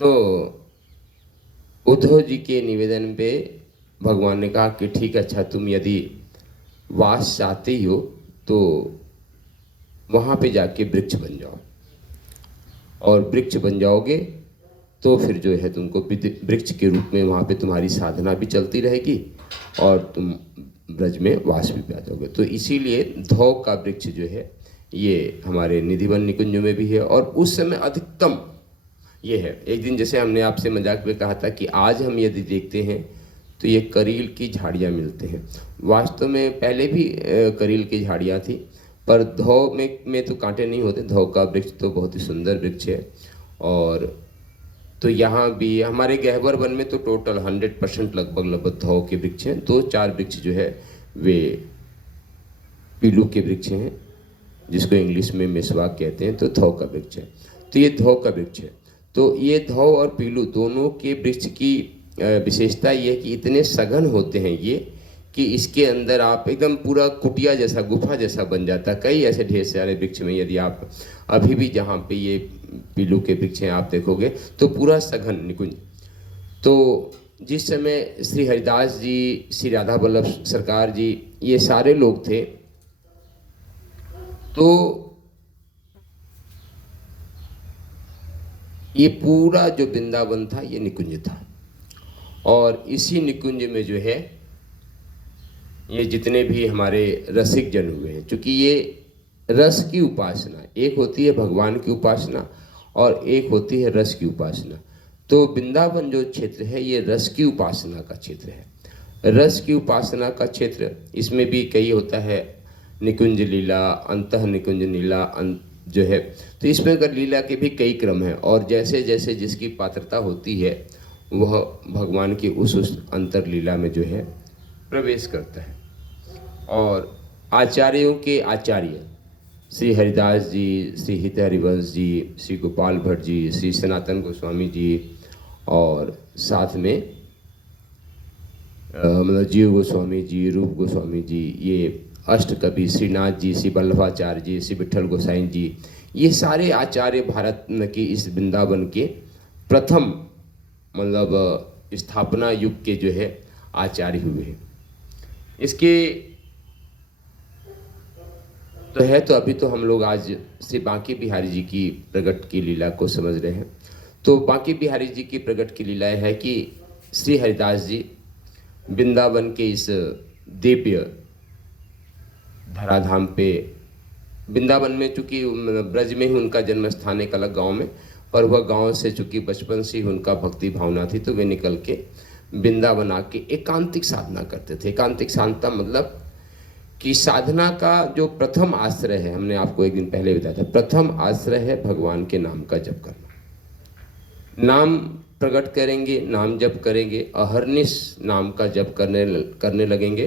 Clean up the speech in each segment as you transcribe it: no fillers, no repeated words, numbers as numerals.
तो उद्धव जी के निवेदन पे भगवान ने कहा कि ठीक है, अच्छा तुम यदि वास चाहते ही हो तो वहाँ पे जाके वृक्ष बन जाओ, और वृक्ष बन जाओगे तो फिर जो है तुमको वृक्ष के रूप में वहाँ पे तुम्हारी साधना भी चलती रहेगी और तुम ब्रज में वास भी पा जाओगे। तो इसीलिए धौ का वृक्ष जो है ये हमारे निधिवन निकुंज में भी है, और उस समय अधिकतम ये है। एक दिन जैसे हमने आपसे मजाक में कहा था कि आज हम यदि देखते हैं तो ये करील की झाड़ियाँ मिलते हैं। वास्तव में पहले भी करील की झाड़ियाँ थी, पर धौ में तो कांटे नहीं होते। धौ का वृक्ष तो बहुत ही सुंदर वृक्ष है। और तो यहाँ भी हमारे गहवर वन में तो टोटल 100% लगभग धौ के वृक्ष हैं। 2-4 वृक्ष जो है वे पीलू के वृक्ष हैं, जिसको इंग्लिश में मेसवाक कहते हैं, तो धौ का वृक्ष है। तो ये धौ का वृक्ष है। तो ये धौ और पीलू दोनों के वृक्ष की विशेषता ये है कि इतने सघन होते हैं ये कि इसके अंदर आप एकदम पूरा कुटिया जैसा, गुफा जैसा बन जाता है। कई ऐसे ढेर सारे वृक्ष में यदि आप अभी भी जहाँ पे ये पीलू के वृक्ष हैं आप देखोगे तो पूरा सघन निकुंज। तो जिस समय श्री हरिदास जी, श्री राधा वल्लभ सरकार जी, ये सारे लोग थे, तो ये पूरा जो वृंदावन था ये निकुंज था। और इसी निकुंज में जो है ये जितने भी हमारे रसिक जन हुए हैं, क्योंकि ये रस की उपासना, एक होती है भगवान की उपासना और एक होती है रस की उपासना। तो वृंदावन जो क्षेत्र है ये रस की उपासना का क्षेत्र है। रस की उपासना का क्षेत्र, इसमें भी कई होता है निकुंज लीला, अंतः निकुंज लीला जो है। तो इसमें अगर लीला के भी कई क्रम हैं, और जैसे जैसे जिसकी पात्रता होती है वह भगवान की उस अंतर लीला में जो है प्रवेश करता है। और आचार्यों के आचार्य श्री हरिदास जी, श्री हित हरिवंश जी, श्री गोपाल भट्ट जी, श्री सनातन गोस्वामी जी, और साथ में मतलब जीव गोस्वामी जी, रूप गोस्वामी जी, ये अष्ट कवि श्रीनाथ जी, श्री वल्लभाचार्य जी, श्री विठल गोसाई जी, ये सारे आचार्य भारत की इस वृंदावन के प्रथम मतलब स्थापना युग के जो है आचार्य हुए हैं। इसके तो है, तो अभी तो हम लोग आज श्री बांके बिहारी जी की प्रगट की लीला को समझ रहे हैं। तो बांके बिहारी जी की प्रगट की लीला है कि श्री हरिदास जी वृंदावन के इस दिव्य धराधाम पे, वृंदावन में चूँकि ब्रज में ही उनका जन्म स्थान एक अलग गांव में, पर वह गांव से चूँकि बचपन से ही उनका भक्ति भावना थी, तो वे निकल के वृंदावन आके एकांतिक साधना करते थे। एकांतिक साधना मतलब कि साधना का जो प्रथम आश्रय है, हमने आपको एक दिन पहले बताया था, प्रथम आश्रय है भगवान के नाम का जप करना। नाम प्रकट करेंगे, नाम जप करेंगे, अहर्निश नाम का जप करने लगेंगे,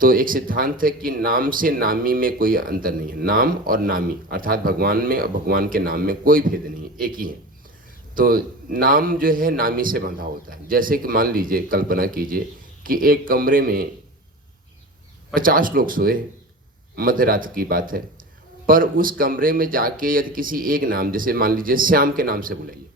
तो एक सिद्धांत है कि नाम से नामी में कोई अंतर नहीं है। नाम और नामी अर्थात भगवान में और भगवान के नाम में कोई भेद नहीं है, एक ही है। तो नाम जो है नामी से बंधा होता है। जैसे कि मान लीजिए, कल्पना कीजिए कि एक कमरे में 50 लोग सोए, मध्य रात की बात है, पर उस कमरे में जाके यदि किसी एक नाम, जैसे मान लीजिए श्याम के नाम से बुलाइए,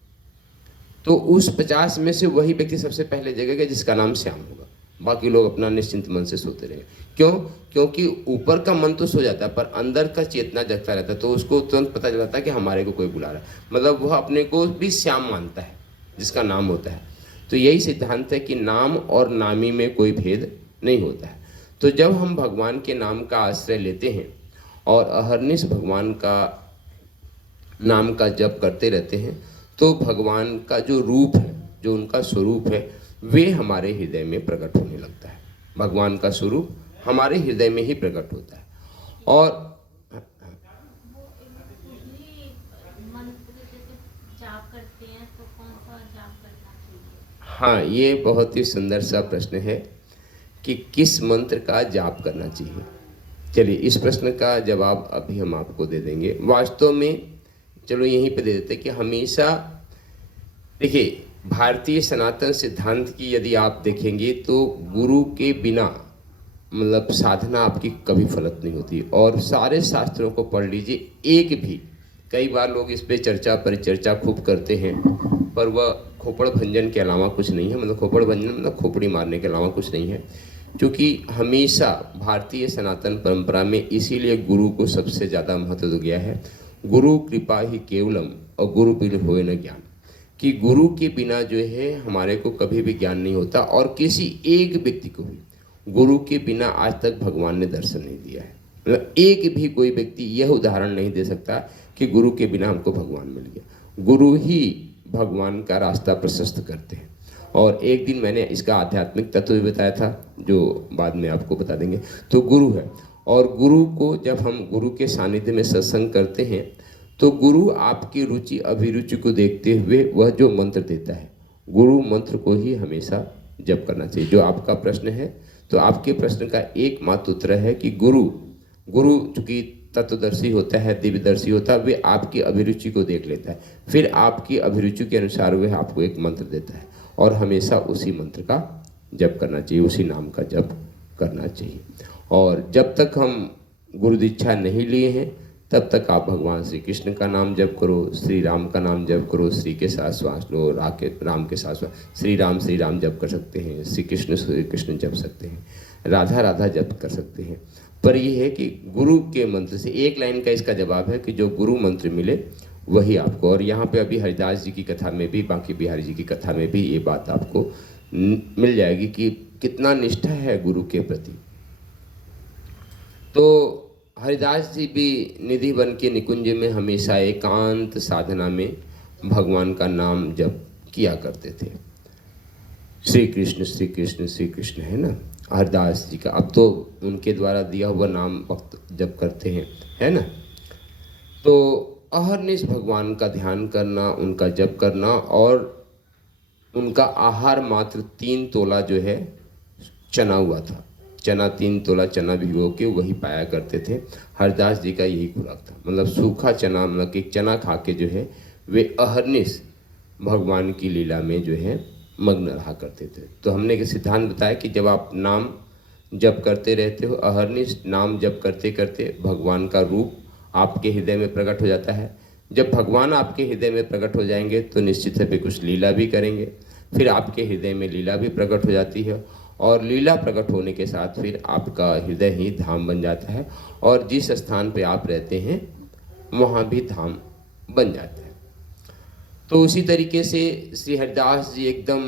तो उस 50 में से वही व्यक्ति सबसे पहले जगेगा जिसका नाम श्याम होगा। बाकी लोग अपना निश्चिंत मन से सोते रहेंगे। क्यों? क्योंकि ऊपर का मन तो सो जाता है पर अंदर का चेतना जगता रहता है, तो उसको तुरंत पता चलता है कि हमारे को कोई बुला रहा है, मतलब वह अपने को भी श्याम मानता है जिसका नाम होता है। तो यही सिद्धांत है कि नाम और नामी में कोई भेद नहीं होता है। तो जब हम भगवान के नाम का आश्रय लेते हैं और अहर्निश भगवान का नाम का जप करते रहते हैं, तो भगवान का जो रूप है, जो उनका स्वरूप है, वे हमारे हृदय में प्रकट होने लगता है। भगवान का स्वरूप हमारे हृदय में ही प्रकट होता है। और हाँ, ये बहुत ही सुंदर सा प्रश्न है कि किस मंत्र का जाप करना चाहिए। चलिए, इस प्रश्न का जवाब अभी हम आपको दे देंगे। वास्तव में चलो यहीं पे दे देते कि हमेशा देखिए, भारतीय सनातन सिद्धांत की यदि आप देखेंगे तो गुरु के बिना मतलब साधना आपकी कभी फलित नहीं होती। और सारे शास्त्रों को पढ़ लीजिए, कई बार लोग इस पे चर्चा परिचर्चा खूब करते हैं, पर वह खोपड़ भंजन के अलावा कुछ नहीं है। मतलब खोपड़ भंजन मतलब खोपड़ी मारने के अलावा कुछ नहीं है, क्योंकि हमेशा भारतीय सनातन परंपरा में इसीलिए गुरु को सबसे ज़्यादा महत्व दिया गया है। गुरु कृपा ही केवलम और गुरु बिन होए न ज्ञान, कि गुरु के बिना जो है हमारे को कभी भी ज्ञान नहीं होता, और किसी एक व्यक्ति को भी गुरु के बिना आज तक भगवान ने दर्शन नहीं दिया है। मतलब एक भी कोई व्यक्ति यह उदाहरण नहीं दे सकता कि गुरु के बिना हमको भगवान मिल गया। गुरु ही भगवान का रास्ता प्रशस्त करते हैं। और एक दिन मैंने इसका आध्यात्मिक तत्व भी बताया था, जो बाद में आपको बता देंगे। तो गुरु है, और गुरु को जब हम गुरु के सानिध्य में सत्संग करते हैं तो गुरु आपकी रुचि अभिरुचि को देखते हुए वह जो मंत्र देता है, गुरु मंत्र को ही हमेशा जप करना चाहिए। जो आपका प्रश्न है, तो आपके प्रश्न का एकमात्र उत्तर है कि गुरु चूंकि तत्वदर्शी होता है, दिव्यदर्शी होता है, वे आपकी अभिरुचि को देख लेता है, फिर आपकी अभिरुचि के अनुसार वह आपको एक मंत्र देता है, और हमेशा उसी मंत्र का जप करना चाहिए, उसी नाम का जप करना चाहिए। और जब तक हम गुरु दीक्षा नहीं लिए हैं तब तक आप भगवान श्री कृष्ण का नाम जप करो, श्री राम का नाम जप करो, श्री के साथ श्वास लो, राम के साथ श्वास, श्री राम जप कर सकते हैं, श्री कृष्ण जप सकते हैं, राधा राधा जप कर सकते हैं। पर यह है कि गुरु के मंत्र से एक लाइन का इसका जवाब है कि जो गुरु मंत्र मिले वही आपको। और यहाँ पे अभी हरिदास जी की कथा में भी, बांके बिहारी जी की कथा में भी ये बात आपको मिल जाएगी कि कितना निष्ठा है गुरु के प्रति। तो हरिदास जी भी निधि बन के निकुंज में हमेशा एकांत साधना में भगवान का नाम जप किया करते थे। श्री कृष्ण श्री कृष्ण श्री कृष्ण है ना हरिदास जी का। अब तो उनके द्वारा दिया हुआ नाम भक्त जप करते हैं, है ना। तो अहरनिश भगवान का ध्यान करना, उनका जप करना, और उनका आहार मात्र 3 तोला जो है चना हुआ था। चना 3 तोला चना भिगो के वही पाया करते थे। हरिदास जी का यही खुराक था, मतलब सूखा चना, मतलब कि चना खा के जो है वे अहरनिश भगवान की लीला में जो है मग्न रहा करते थे। तो हमने एक सिद्धांत बताया कि जब आप नाम जप करते रहते हो, अहरनिश नाम जप करते करते भगवान का रूप आपके हृदय में प्रकट हो जाता है। जब भगवान आपके हृदय में प्रकट हो जाएंगे तो निश्चित है वे कुछ लीला भी करेंगे, फिर आपके हृदय में लीला भी प्रकट हो जाती है, और लीला प्रकट होने के साथ फिर आपका हृदय ही धाम बन जाता है, और जिस स्थान पे आप रहते हैं वहाँ भी धाम बन जाता है। तो उसी तरीके से श्री हरिदास जी एकदम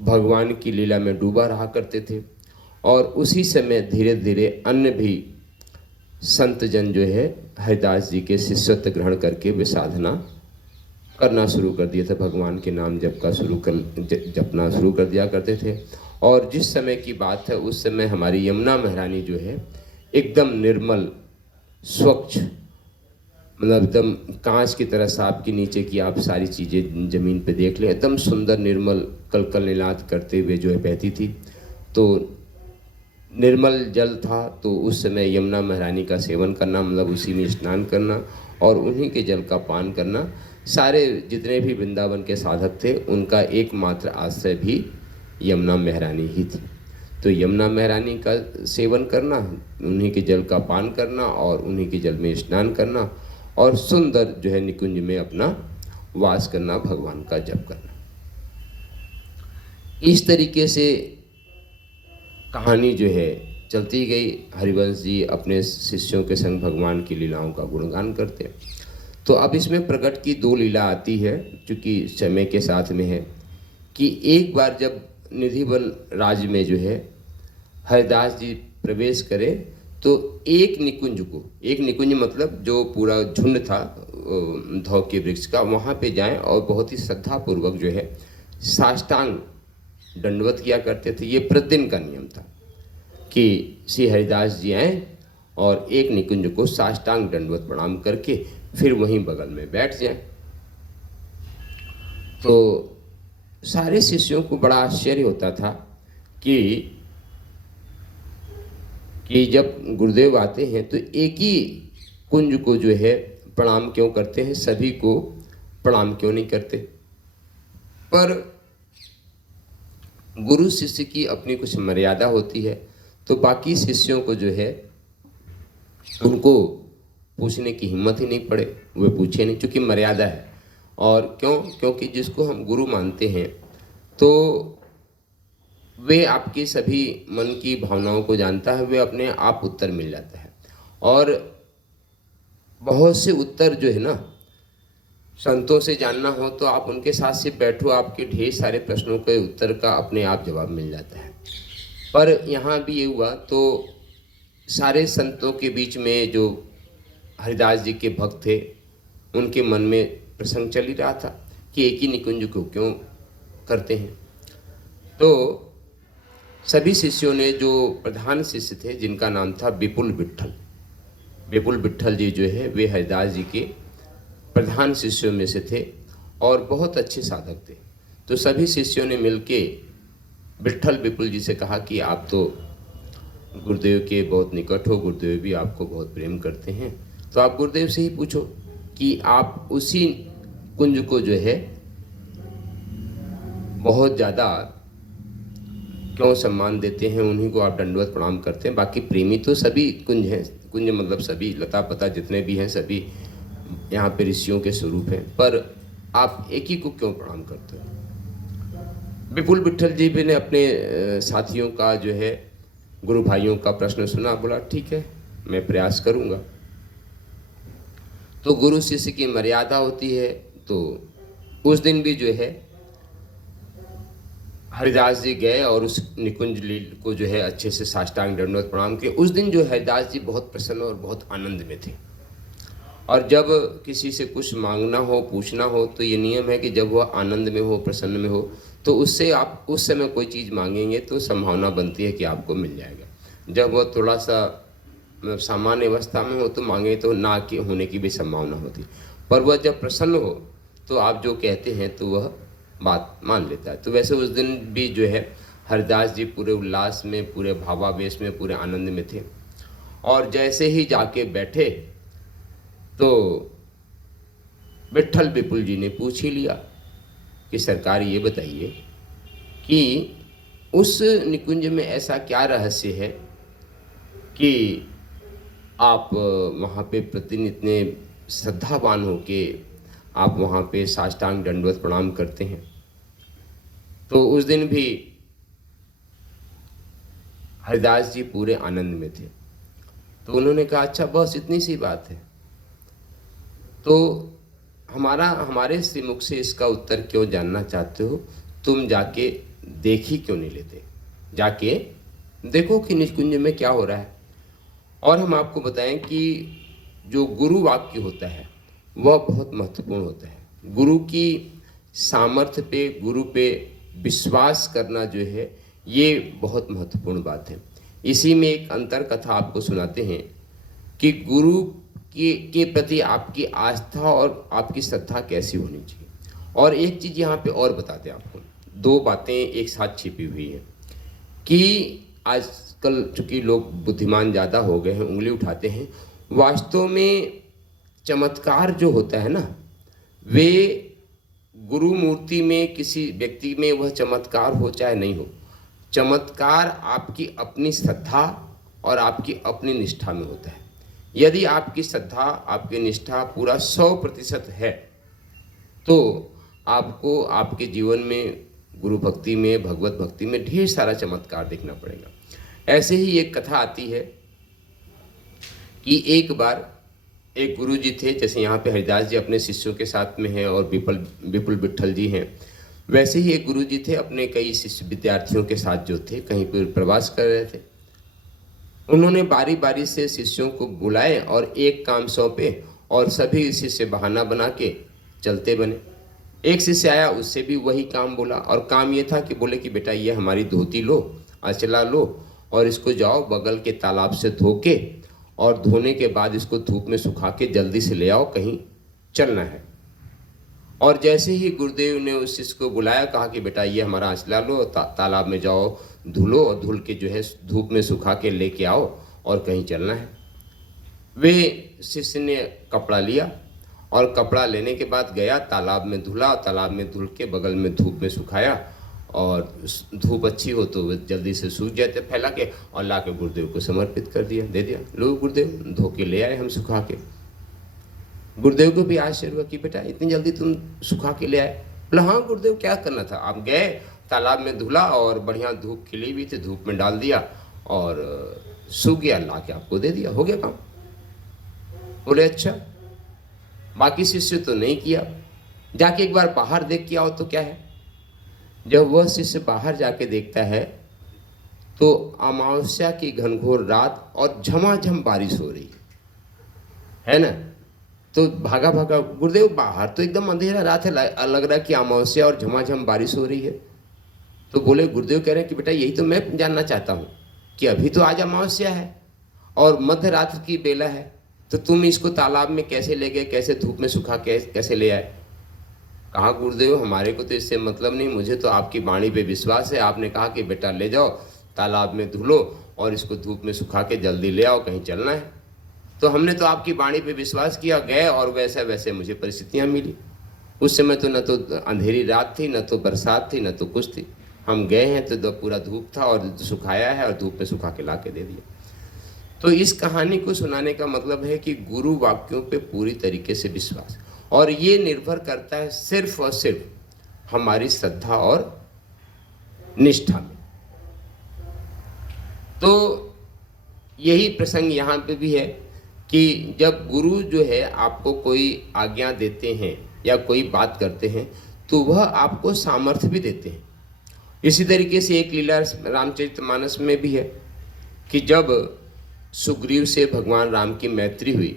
भगवान की लीला में डूबा रहा करते थे, और उसी समय धीरे धीरे अन्य भी संत जन जो है हरिदास जी के शिष्यत्व ग्रहण करके वे साधना करना शुरू कर दिए थे, भगवान के नाम जपना शुरू कर दिया करते थे। और जिस समय की बात है उस समय हमारी यमुना महारानी जो है एकदम निर्मल स्वच्छ, मतलब एकदम कांच की तरह साफ के नीचे की आप सारी चीज़ें ज़मीन पे देख लें, एकदम सुंदर निर्मल कलकल नीलाद करते हुए जो है बहती थी। तो निर्मल जल था, तो उस समय यमुना महारानी का सेवन करना, मतलब उसी में स्नान करना और उन्हीं के जल का पान करना, सारे जितने भी वृंदावन के साधक थे उनका एकमात्र आश्रय भी यमुना महारानी ही थी। तो यमुना महारानी का सेवन करना, उन्हीं के जल का पान करना और उन्हीं के जल में स्नान करना, और सुंदर जो है निकुंज में अपना वास करना, भगवान का जप करना। इस तरीके से कहानी जो है चलती गई। हरिवंश जी अपने शिष्यों के संग भगवान की लीलाओं का गुणगान करते हैं। तो अब इसमें प्रकट की 2 लीला आती है, चूँकि समय के साथ में है, कि एक बार जब निधिवन राज्य में जो है हरिदास जी प्रवेश करें तो एक निकुंज मतलब जो पूरा झुंड था धौ के वृक्ष का, वहाँ पे जाएं और बहुत ही श्रद्धापूर्वक जो है साष्टांग दंडवत किया करते थे। ये प्रतिदिन का नियम था कि श्री हरिदास जी आएँ और एक निकुंज को साष्टांग दंडवत प्रणाम करके फिर वहीं बगल में बैठ जाएं। तो सारे शिष्यों को बड़ा आश्चर्य होता था कि जब गुरुदेव आते हैं तो एक ही कुंज को जो है प्रणाम क्यों करते हैं, सभी को प्रणाम क्यों नहीं करते। पर गुरु शिष्य की अपनी कुछ मर्यादा होती है, तो बाकी शिष्यों को जो है उनको पूछने की हिम्मत ही नहीं पड़े, वे पूछे नहीं, क्योंकि मर्यादा है। और क्योंकि जिसको हम गुरु मानते हैं तो वे आपकी सभी मन की भावनाओं को जानता है, वे अपने आप उत्तर मिल जाता है। और बहुत से उत्तर जो है ना, संतों से जानना हो तो आप उनके साथ से बैठो, आपके ढेर सारे प्रश्नों के उत्तर का अपने आप जवाब मिल जाता है। पर यहाँ भी ये हुआ तो सारे संतों के बीच में जो हरिदास जी के भक्त थे, उनके मन में प्रसंग चल ही रहा था कि एक ही निकुंज को क्यों करते हैं। तो सभी शिष्यों ने, जो प्रधान शिष्य थे जिनका नाम था विपुल विट्ठल जी जो है, वे हरिदास जी के प्रधान शिष्यों में से थे और बहुत अच्छे साधक थे। तो सभी शिष्यों ने मिलके विपुल जी से कहा कि आप तो गुरुदेव के बहुत निकट हो, गुरुदेव भी आपको बहुत प्रेम करते हैं, तो आप गुरुदेव से ही पूछो कि आप उसी कुंज को जो है बहुत ज़्यादा क्यों सम्मान देते हैं, उन्हीं को आप दंडवत प्रणाम करते हैं। बाकी प्रेमी तो सभी कुंज हैं, कुंज मतलब सभी लता पता जितने भी हैं सभी यहाँ पे ऋषियों के स्वरूप हैं, पर आप एक ही को क्यों प्रणाम करते हो। विपुल विट्ठल जी भी ने अपने साथियों का जो है, गुरु भाइयों का प्रश्न सुना, बोला ठीक है मैं प्रयास करूँगा। तो गुरु शिष्य की मर्यादा होती है, तो उस दिन भी जो है हरिदास जी गए और उस निकुंज लील को जो है अच्छे से साष्टांग दंडवत प्रणाम किए। उस दिन जो हरिदास जी बहुत प्रसन्न और बहुत आनंद में थे। और जब किसी से कुछ मांगना हो, पूछना हो, तो ये नियम है कि जब वह आनंद में हो, प्रसन्न में हो, तो उससे आप उस समय कोई चीज़ मांगेंगे तो संभावना बनती है कि आपको मिल जाएगा। जब वह थोड़ा सा सामान्य अवस्था में हो तो मांगे तो ना के होने की भी संभावना होती, पर वह जब प्रसन्न हो तो आप जो कहते हैं तो वह बात मान लेता है। तो वैसे उस दिन भी जो है हरिदास जी पूरे उल्लास में, पूरे भावावेश में, पूरे आनंद में थे। और जैसे ही जाके बैठे तो विपुल जी ने पूछ ही लिया कि सरकार ये बताइए कि उस निकुंज में ऐसा क्या रहस्य है कि आप वहाँ पे प्रतिदिन इतने श्रद्धावान हो के आप वहाँ पे साष्टांग दंडवत प्रणाम करते हैं। तो उस दिन भी हरिदास जी पूरे आनंद में थे। तो उन्होंने कहा अच्छा बस इतनी सी बात है, तो हमारे श्रीमुख से इसका उत्तर क्यों जानना चाहते हो, तुम जाके देख ही क्यों नहीं लेते, जाके देखो कि निकुंज में क्या हो रहा है। और हम आपको बताएं कि जो गुरु वाक्य होता है वह बहुत महत्वपूर्ण होता है। गुरु की सामर्थ्य पे, गुरु पे विश्वास करना जो है ये बहुत महत्वपूर्ण बात है। इसी में एक अंतर कथा आपको सुनाते हैं कि गुरु के प्रति आपकी आस्था और आपकी श्रद्धा कैसी होनी चाहिए। और एक चीज़ यहाँ पे और बताते हैं आपको, दो बातें एक साथ छिपी हुई हैं कि आजकल चूँकि लोग बुद्धिमान ज़्यादा हो गए हैं, उंगली उठाते हैं। वास्तव में चमत्कार जो होता है ना, वे गुरु मूर्ति में किसी व्यक्ति में वह चमत्कार हो चाहे नहीं हो, चमत्कार आपकी अपनी श्रद्धा और आपकी अपनी निष्ठा में होता है। यदि आपकी श्रद्धा, आपकी निष्ठा पूरा 100% है तो आपको आपके जीवन में गुरु भक्ति में, भगवत भक्ति में ढेर सारा चमत्कार देखना पड़ेगा। ऐसे ही एक कथा आती है कि एक बार एक गुरु जी थे, जैसे यहाँ पे हरिदास जी अपने शिष्यों के साथ में हैं और विपुल विट्ठल जी हैं, वैसे ही एक गुरु जी थे अपने कई शिष्य विद्यार्थियों के साथ जो थे कहीं पर प्रवास कर रहे थे। उन्होंने बारी बारी से शिष्यों को बुलाए और एक काम सौंपे और सभी शिष्य बहाना बना के चलते बने। एक शिष्य आया, उससे भी वही काम बोला और काम ये था कि बोले कि बेटा ये हमारी धोती लो, अचला लो और इसको जाओ बगल के तालाब से धो के, और धोने के बाद इसको धूप में सुखा के जल्दी से ले आओ, कहीं चलना है। और जैसे ही गुरुदेव ने उस शिष्य को बुलाया, कहा कि बेटा ये हमारा अचला लो, तालाब में जाओ, धुलो और धुल के जो है धूप में सुखा के लेके आओ और कहीं चलना है। वे शिष्य ने कपड़ा लिया और कपड़ा लेने के बाद गया, तालाब में धुला, तालाब में धुल के बगल में धूप में सुखाया, और धूप अच्छी हो तो वे जल्दी से सूख जाते फैला के, और ला के गुरुदेव को समर्पित कर दिया, दे दिया, लो गुरुदेव धो के ले आए हम सुखा के। गुरुदेव को भी आश्चर्य हुआ कि बेटा इतनी जल्दी तुम सुखा के ले आए। बोला हाँ गुरुदेव, क्या करना था, आप गए तालाब में धुला और बढ़िया धूप खिली हुई थी, धूप में डाल दिया और सूख गया, ला के आपको दे दिया, हो गया काम। बोले अच्छा, बाकी शिष्य तो नहीं किया, जाके एक बार बाहर देख के आओ तो क्या है। जब वह शिष्य बाहर जाके देखता है तो अमावस्या की घनघोर रात और झमाझम बारिश हो रही है ना। तो भागा भागा, गुरुदेव बाहर तो एकदम अंधेरा रात है, लग रहा है कि अमावस्या और झमाझम बारिश हो रही है। तो बोले, गुरुदेव कह रहे हैं कि बेटा यही तो मैं जानना चाहता हूँ कि अभी तो आज अमावस्या है और मध्य रात्रि की बेला है, तो तुम इसको तालाब में कैसे ले गए, कैसे धूप में सुखा कैसे ले आए। कहा गुरुदेव हमारे को तो इससे मतलब नहीं, मुझे तो आपकी वाणी पे विश्वास है, आपने कहा कि बेटा ले जाओ तालाब में धुलो और इसको धूप में सुखा के जल्दी ले आओ, कहीं चलना है। तो हमने तो आपकी वाणी पे विश्वास किया, गए और वैसे वैसे मुझे परिस्थितियाँ मिली। उस समय तो न तो अंधेरी रात थी, न तो बरसात थी, न तो कुछ थी। हम गए हैं तो पूरा धूप था और सुखाया है और धूप में सुखा के ला के दे दिया। तो इस कहानी को सुनाने का मतलब है कि गुरु वाक्यों पे पूरी तरीके से विश्वास, और ये निर्भर करता है सिर्फ और सिर्फ हमारी श्रद्धा और निष्ठा में। तो यही प्रसंग यहाँ पे भी है कि जब गुरु जो है आपको कोई आज्ञा देते हैं या कोई बात करते हैं तो वह आपको सामर्थ्य भी देते हैं। इसी तरीके से एक लीला रामचरितमानस में भी है कि जब सुग्रीव से भगवान राम की मैत्री हुई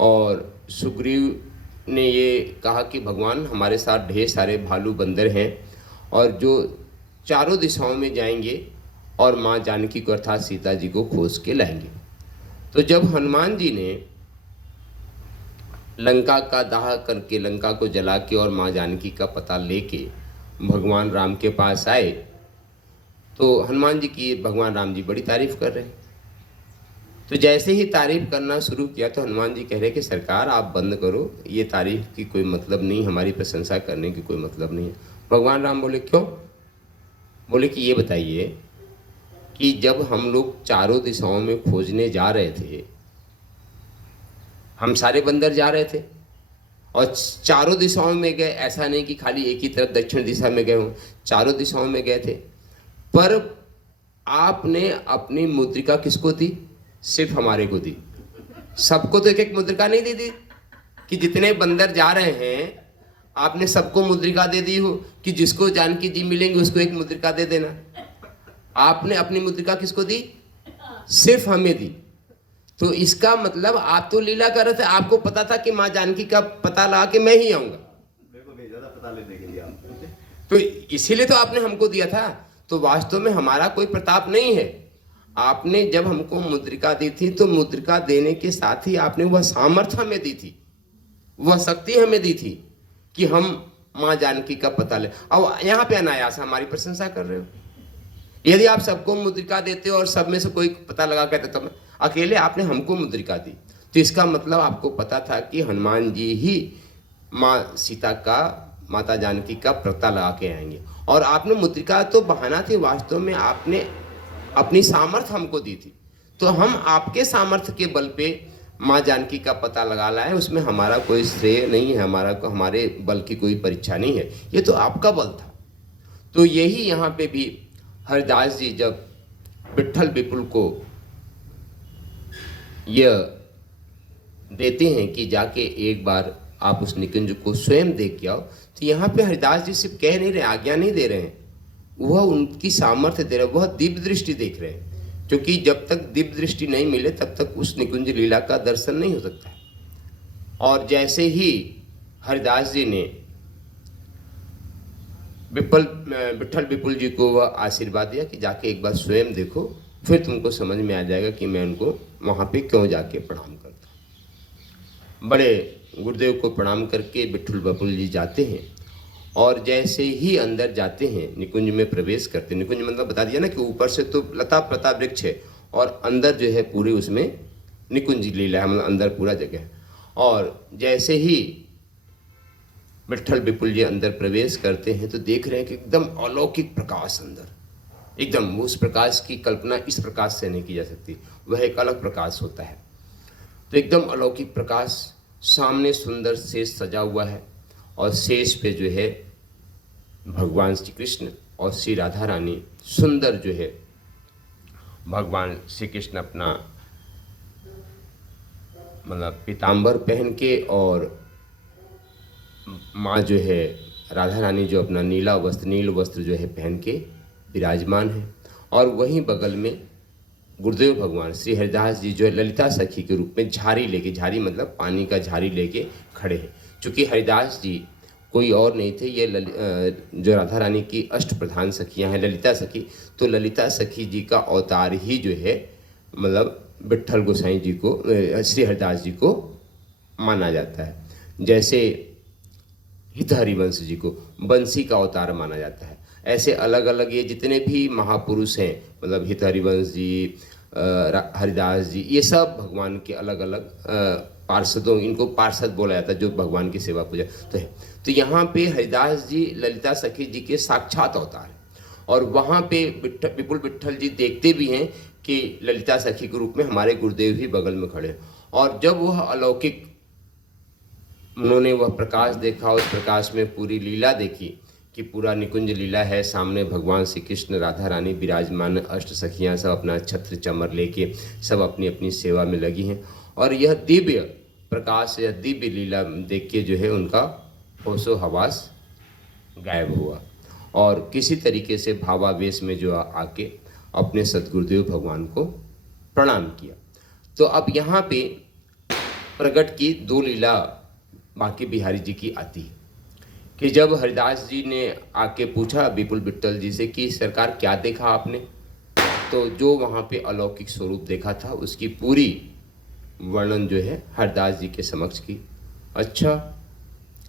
और सुग्रीव ने ये कहा कि भगवान हमारे साथ ढेर सारे भालू बंदर हैं और जो चारों दिशाओं में जाएंगे और माँ जानकी को अर्थात सीता जी को खोज के लाएंगे। तो जब हनुमान जी ने लंका का दाह करके, लंका को जला के और माँ जानकी का पता लेके भगवान राम के पास आए तो हनुमान जी की भगवान राम जी बड़ी तारीफ कर रहे हैं। तो जैसे ही तारीफ करना शुरू किया तो हनुमान जी कह रहे कि सरकार आप बंद करो, ये तारीफ की कोई मतलब नहीं, हमारी प्रशंसा करने की कोई मतलब नहीं है। भगवान राम बोले क्यों? बोले कि ये बताइए कि जब हम लोग चारों दिशाओं में खोजने जा रहे थे, हम सारे बंदर जा रहे थे और चारों दिशाओं में गए, ऐसा नहीं कि खाली एक ही तरफ दक्षिण दिशा में गए हों, चारों दिशाओं में गए थे, पर आपने अपनी मुद्रिका किसको दी? सिर्फ हमारे को दी। सबको तो एक एक मुद्रिका नहीं दे दी कि जितने बंदर जा रहे हैं आपने सबको मुद्रिका दे दी हो कि जिसको जानकी जी मिलेंगे उसको एक मुद्रिका दे देना। आपने अपनी मुद्रिका किसको दी? सिर्फ हमें दी। तो इसका मतलब आप तो लीला कर रहे थे, आपको पता था कि माँ जानकी का पता लगा के मैं ही आऊंगा, मेरे को भेजा था पता लेने के लिए आपने, तो इसीलिए तो आपने हमको दिया था। तो वास्तव में हमारा कोई प्रताप नहीं है। आपने जब हमको मुद्रिका दी थी तो मुद्रिका देने के साथ ही आपने वह सामर्थ्य हमें दी थी, वह शक्ति हमें दी थी कि हम माँ जानकी का पता ले। अब यहाँ पे अनायास हमारी प्रशंसा कर रहे हो। यदि आप सबको मुद्रिका देते और सब में से कोई पता लगा कहते तो अकेले आपने हमको मुद्रिका दी, तो इसका मतलब आपको पता था कि हनुमान जी ही माँ सीता का, माता जानकी का पता लगा के आएंगे। और आपने मुद्रिका तो बहाना थी, वास्तव में आपने अपनी सामर्थ्य हमको दी थी। तो हम आपके सामर्थ्य के बल पे माँ जानकी का पता लगा लाए, उसमें हमारा कोई श्रेय नहीं है, हमारे बल की कोई परीक्षा नहीं है, ये तो आपका बल था। तो यही यहाँ पे भी हरिदास जी जब विट्ठल विपुल को यह देते हैं कि जाके एक बार आप उस निकुंज को स्वयं देख के आओ, तो यहाँ पे हरिदास जी सिर्फ कह नहीं रहे, आज्ञा नहीं दे रहे हैं, वह उनकी सामर्थ्य दे रहे हैं, वह दिव्य दृष्टि देख रहे हैं। क्योंकि जब तक दिव्य दृष्टि नहीं मिले तब तक उस निकुंज लीला का दर्शन नहीं हो सकता है। और जैसे ही हरिदास जी ने विट्ठल विपुल जी को वह आशीर्वाद दिया कि जाके एक बार स्वयं देखो, फिर तुमको समझ में आ जाएगा कि मैं उनको वहाँ पे क्यों जाके प्रणाम करता। बड़े गुरुदेव को प्रणाम करके विट्ठल विपुल जी जाते हैं और जैसे ही अंदर जाते हैं निकुंज में प्रवेश करते, निकुंज मतलब बता दिया ना कि ऊपर से तो लता प्रता वृक्ष है और अंदर जो है पूरे उसमें निकुंज लीला है, मतलब अंदर पूरा जगह है। और जैसे ही विट्ठल विपुल जी अंदर प्रवेश करते हैं तो देख रहे हैं कि एकदम अलौकिक प्रकाश अंदर, एकदम उस प्रकाश की कल्पना इस प्रकाश से नहीं की जा सकती, वह एक अलग प्रकाश होता है। तो एकदम अलौकिक प्रकाश सामने सुंदर शेष सजा हुआ है और शेष पे जो है भगवान श्री कृष्ण और श्री राधा रानी सुंदर जो है भगवान श्री कृष्ण अपना मतलब पीताम्बर पहन के और माँ जो है राधा रानी जो अपना नील वस्त्र जो है पहन के विराजमान है। और वहीं बगल में गुरुदेव भगवान श्री हरिदास जी जो है ललिता सखी के रूप में झारी लेके, झारी मतलब पानी का झारी लेके खड़े हैं। चूँकि हरिदास जी कोई और नहीं थे, ये जो राधा रानी की अष्ट प्रधान सखियाँ हैं ललिता सखी, तो ललिता सखी जी का अवतार ही जो है मतलब विट्ठल गोसाई जी को, श्री हरिदास जी को माना जाता है। जैसे हित हरिवंश जी को बंसी का अवतार माना जाता है, ऐसे अलग अलग ये जितने भी महापुरुष हैं मतलब हित हरिवंश जी, हरिदास जी, ये सब भगवान के अलग अलग पार्षदों, इनको पार्षद बोला जाता है जो भगवान की सेवा पूजा तो है। तो यहाँ पे हरिदास जी ललिता सखी जी के साक्षात अवतार हैं और वहाँ पे विपुल विट्ठल जी देखते भी हैं कि ललिता सखी के रूप में हमारे गुरुदेव ही बगल में खड़े हैं। और जब वह अलौकिक उन्होंने वह प्रकाश देखा, उस प्रकाश में पूरी लीला देखी कि पूरा निकुंज लीला है, सामने भगवान श्री कृष्ण राधा रानी विराजमान, अष्ट सखियाँ सब अपना छत्र चमर लेके सब अपनी अपनी सेवा में लगी हैं। और यह दिव्य प्रकाश, यह दिव्य लीला देख के जो है उनका होशो हवास गायब हुआ और किसी तरीके से भावावेश में जो आके अपने सद्गुरुदेव भगवान को प्रणाम किया। तो अब यहाँ पे प्रकट की दो लीला बांके बिहारी जी की आती है कि जब हरिदास जी ने आके पूछा विपुल विट्ठल जी से कि सरकार क्या देखा आपने, तो जो वहाँ पे अलौकिक स्वरूप देखा था उसकी पूरी वर्णन जो है हरिदास जी के समक्ष की। अच्छा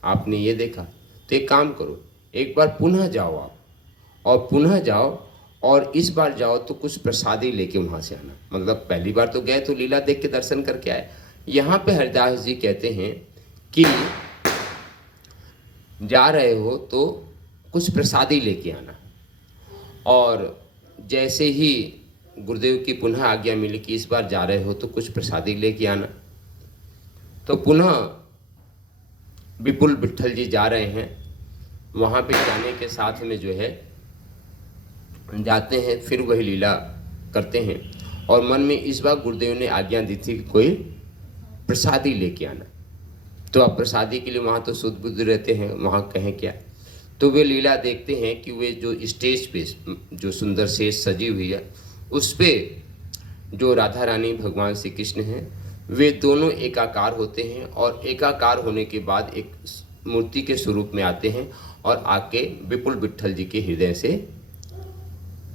आपने ये देखा, तो एक काम करो, एक बार पुनः जाओ आप, और पुनः जाओ और इस बार जाओ तो कुछ प्रसादी लेके वहाँ से आना। मतलब पहली बार तो गए तो लीला देख के दर्शन करके आए। यहाँ पे हरिदास जी कहते हैं कि जा रहे हो तो कुछ प्रसादी लेके आना। और जैसे ही गुरुदेव की पुनः आज्ञा मिली कि इस बार जा रहे हो तो कुछ प्रसादी लेके आना, तो पुनः विपुल विट्ठल जी जा रहे हैं। वहाँ पे जाने के साथ में जो है जाते हैं, फिर वही लीला करते हैं और मन में इस बार गुरुदेव ने आज्ञा दी थी कि कोई प्रसादी लेके आना। तो अब प्रसादी के लिए वहाँ तो शुद्ध बुद्ध रहते हैं, वहाँ कहें क्या। तो वे लीला देखते हैं कि वे जो स्टेज पे जो सुंदर शेष सजी हुई है उस पे जो राधा रानी भगवान श्री कृष्ण हैं वे दोनों एकाकार होते हैं और एकाकार होने के बाद एक मूर्ति के स्वरूप में आते हैं और आके विपुल विट्ठल जी के हृदय से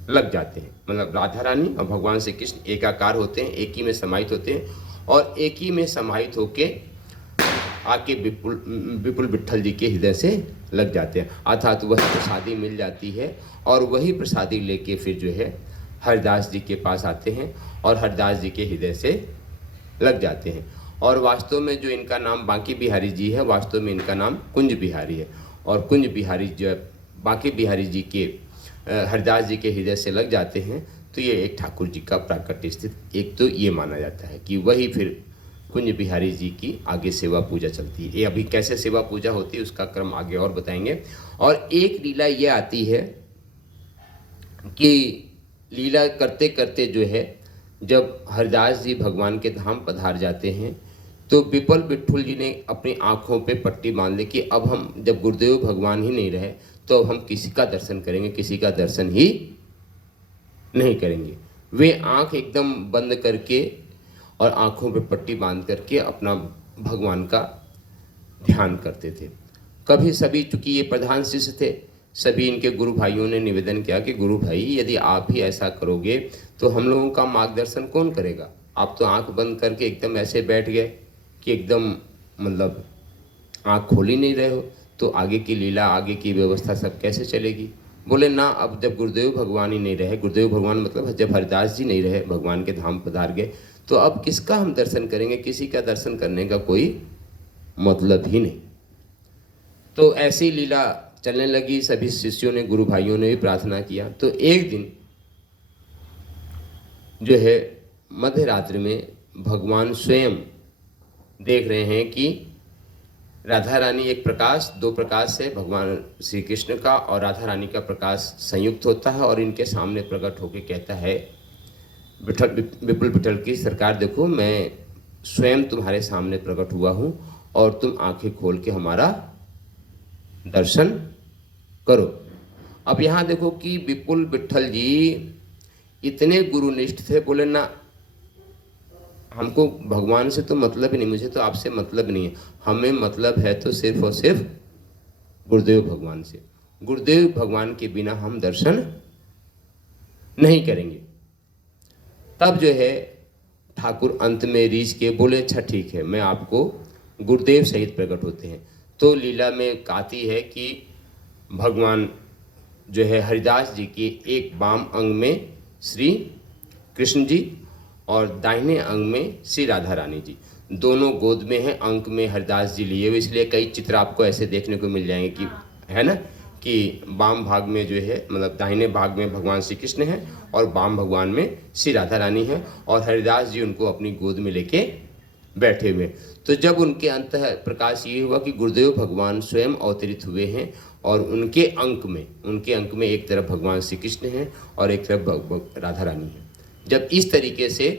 लग जाते हैं। मतलब राधा रानी और भगवान श्री कृष्ण एकाकार होते हैं, एक ही में समाहित होते हैं और एक ही में समाहित होके आके विपुल विट्ठल जी के हृदय से लग जाते हैं। अर्थात वह प्रसादी मिल जाती है और वही प्रसादी लेके फिर जो है हरिदास जी के पास आते हैं और हरिदास जी के हृदय से लग जाते हैं। और वास्तव में जो इनका नाम बांके बिहारी जी है, वास्तव में इनका नाम कुंज बिहारी है। और कुंज बिहारी जब बांके बिहारी जी के हरिदास जी के हृदय से लग जाते हैं तो ये एक ठाकुर जी का प्राकट्य स्थित एक तो ये माना जाता है कि वही फिर कुंज बिहारी जी की आगे सेवा पूजा चलती है। ये अभी कैसे सेवा पूजा होती है उसका क्रम आगे और बताएंगे। और एक लीला ये आती है कि लीला करते करते जो है जब हरिदास जी भगवान के धाम पधार जाते हैं तो विपुल विट्ठल जी ने अपनी आँखों पे पट्टी बांध ली कि अब हम जब गुरुदेव भगवान ही नहीं रहे तो अब हम किसी का दर्शन करेंगे, किसी का दर्शन ही नहीं करेंगे। वे आँख एकदम बंद करके और आँखों पे पट्टी बांध करके अपना भगवान का ध्यान करते थे। कभी सभी, चूँकि ये प्रधान शिष्य थे, सभी इनके गुरु भाइयों ने निवेदन किया कि गुरु भाई यदि आप ही ऐसा करोगे तो हम लोगों का मार्गदर्शन कौन करेगा। आप तो आंख बंद करके एकदम ऐसे बैठ गए कि एकदम मतलब आंख खोल ही नहीं रहे हो, तो आगे की लीला, आगे की व्यवस्था सब कैसे चलेगी। बोले ना, अब जब गुरुदेव भगवान ही नहीं रहे, गुरुदेव भगवान मतलब जब हरिदास जी नहीं रहे, भगवान के धाम पधार गए, तो अब किसका हम दर्शन करेंगे, किसी का दर्शन करने का कोई मतलब ही नहीं। तो ऐसी लीला चलने लगी। सभी शिष्यों ने, गुरु भाइयों ने भी प्रार्थना किया। तो एक दिन जो है मध्य रात्रि में भगवान स्वयं देख रहे हैं कि राधा रानी एक प्रकाश, दो प्रकाश है भगवान श्री कृष्ण का और राधा रानी का प्रकाश संयुक्त होता है और इनके सामने प्रकट होकर कहता है विपुल विठल की सरकार, देखो मैं स्वयं तुम्हारे सामने प्रकट हुआ हूँ और तुम आंखें खोल के हमारा दर्शन करो। अब यहाँ देखो कि विपुल विठल जी इतने गुरुनिष्ठ थे, बोले ना हमको भगवान से तो मतलब ही नहीं, मुझे तो आपसे मतलब नहीं है, हमें मतलब है तो सिर्फ और सिर्फ गुरुदेव भगवान से। गुरुदेव भगवान के बिना हम दर्शन नहीं करेंगे। तब जो है ठाकुर अंत में रीझ के बोले अच्छा ठीक है, मैं आपको गुरुदेव सहित प्रकट होते हैं। तो लीला में गाती है कि भगवान जो है हरिदास जी के एक बाम अंग में श्री कृष्ण जी और दाहिने अंग में श्री राधा रानी जी, दोनों गोद में हैं, अंक में हरिदास जी लिए हुए, इसलिए कई चित्र आपको ऐसे देखने को मिल जाएंगे कि है ना कि वाम भाग में जो है मतलब दाहिने भाग में भगवान श्री कृष्ण हैं और वाम भगवान में श्री राधा रानी हैं और हरिदास जी उनको अपनी गोद में लेके बैठे हुए। तो जब उनके अंत प्रकाश ये हुआ कि गुरुदेव भगवान स्वयं अवतरित हुए हैं और उनके अंक में एक तरफ भगवान श्री कृष्ण हैं और एक तरफ राधा रानी है। जब इस तरीके से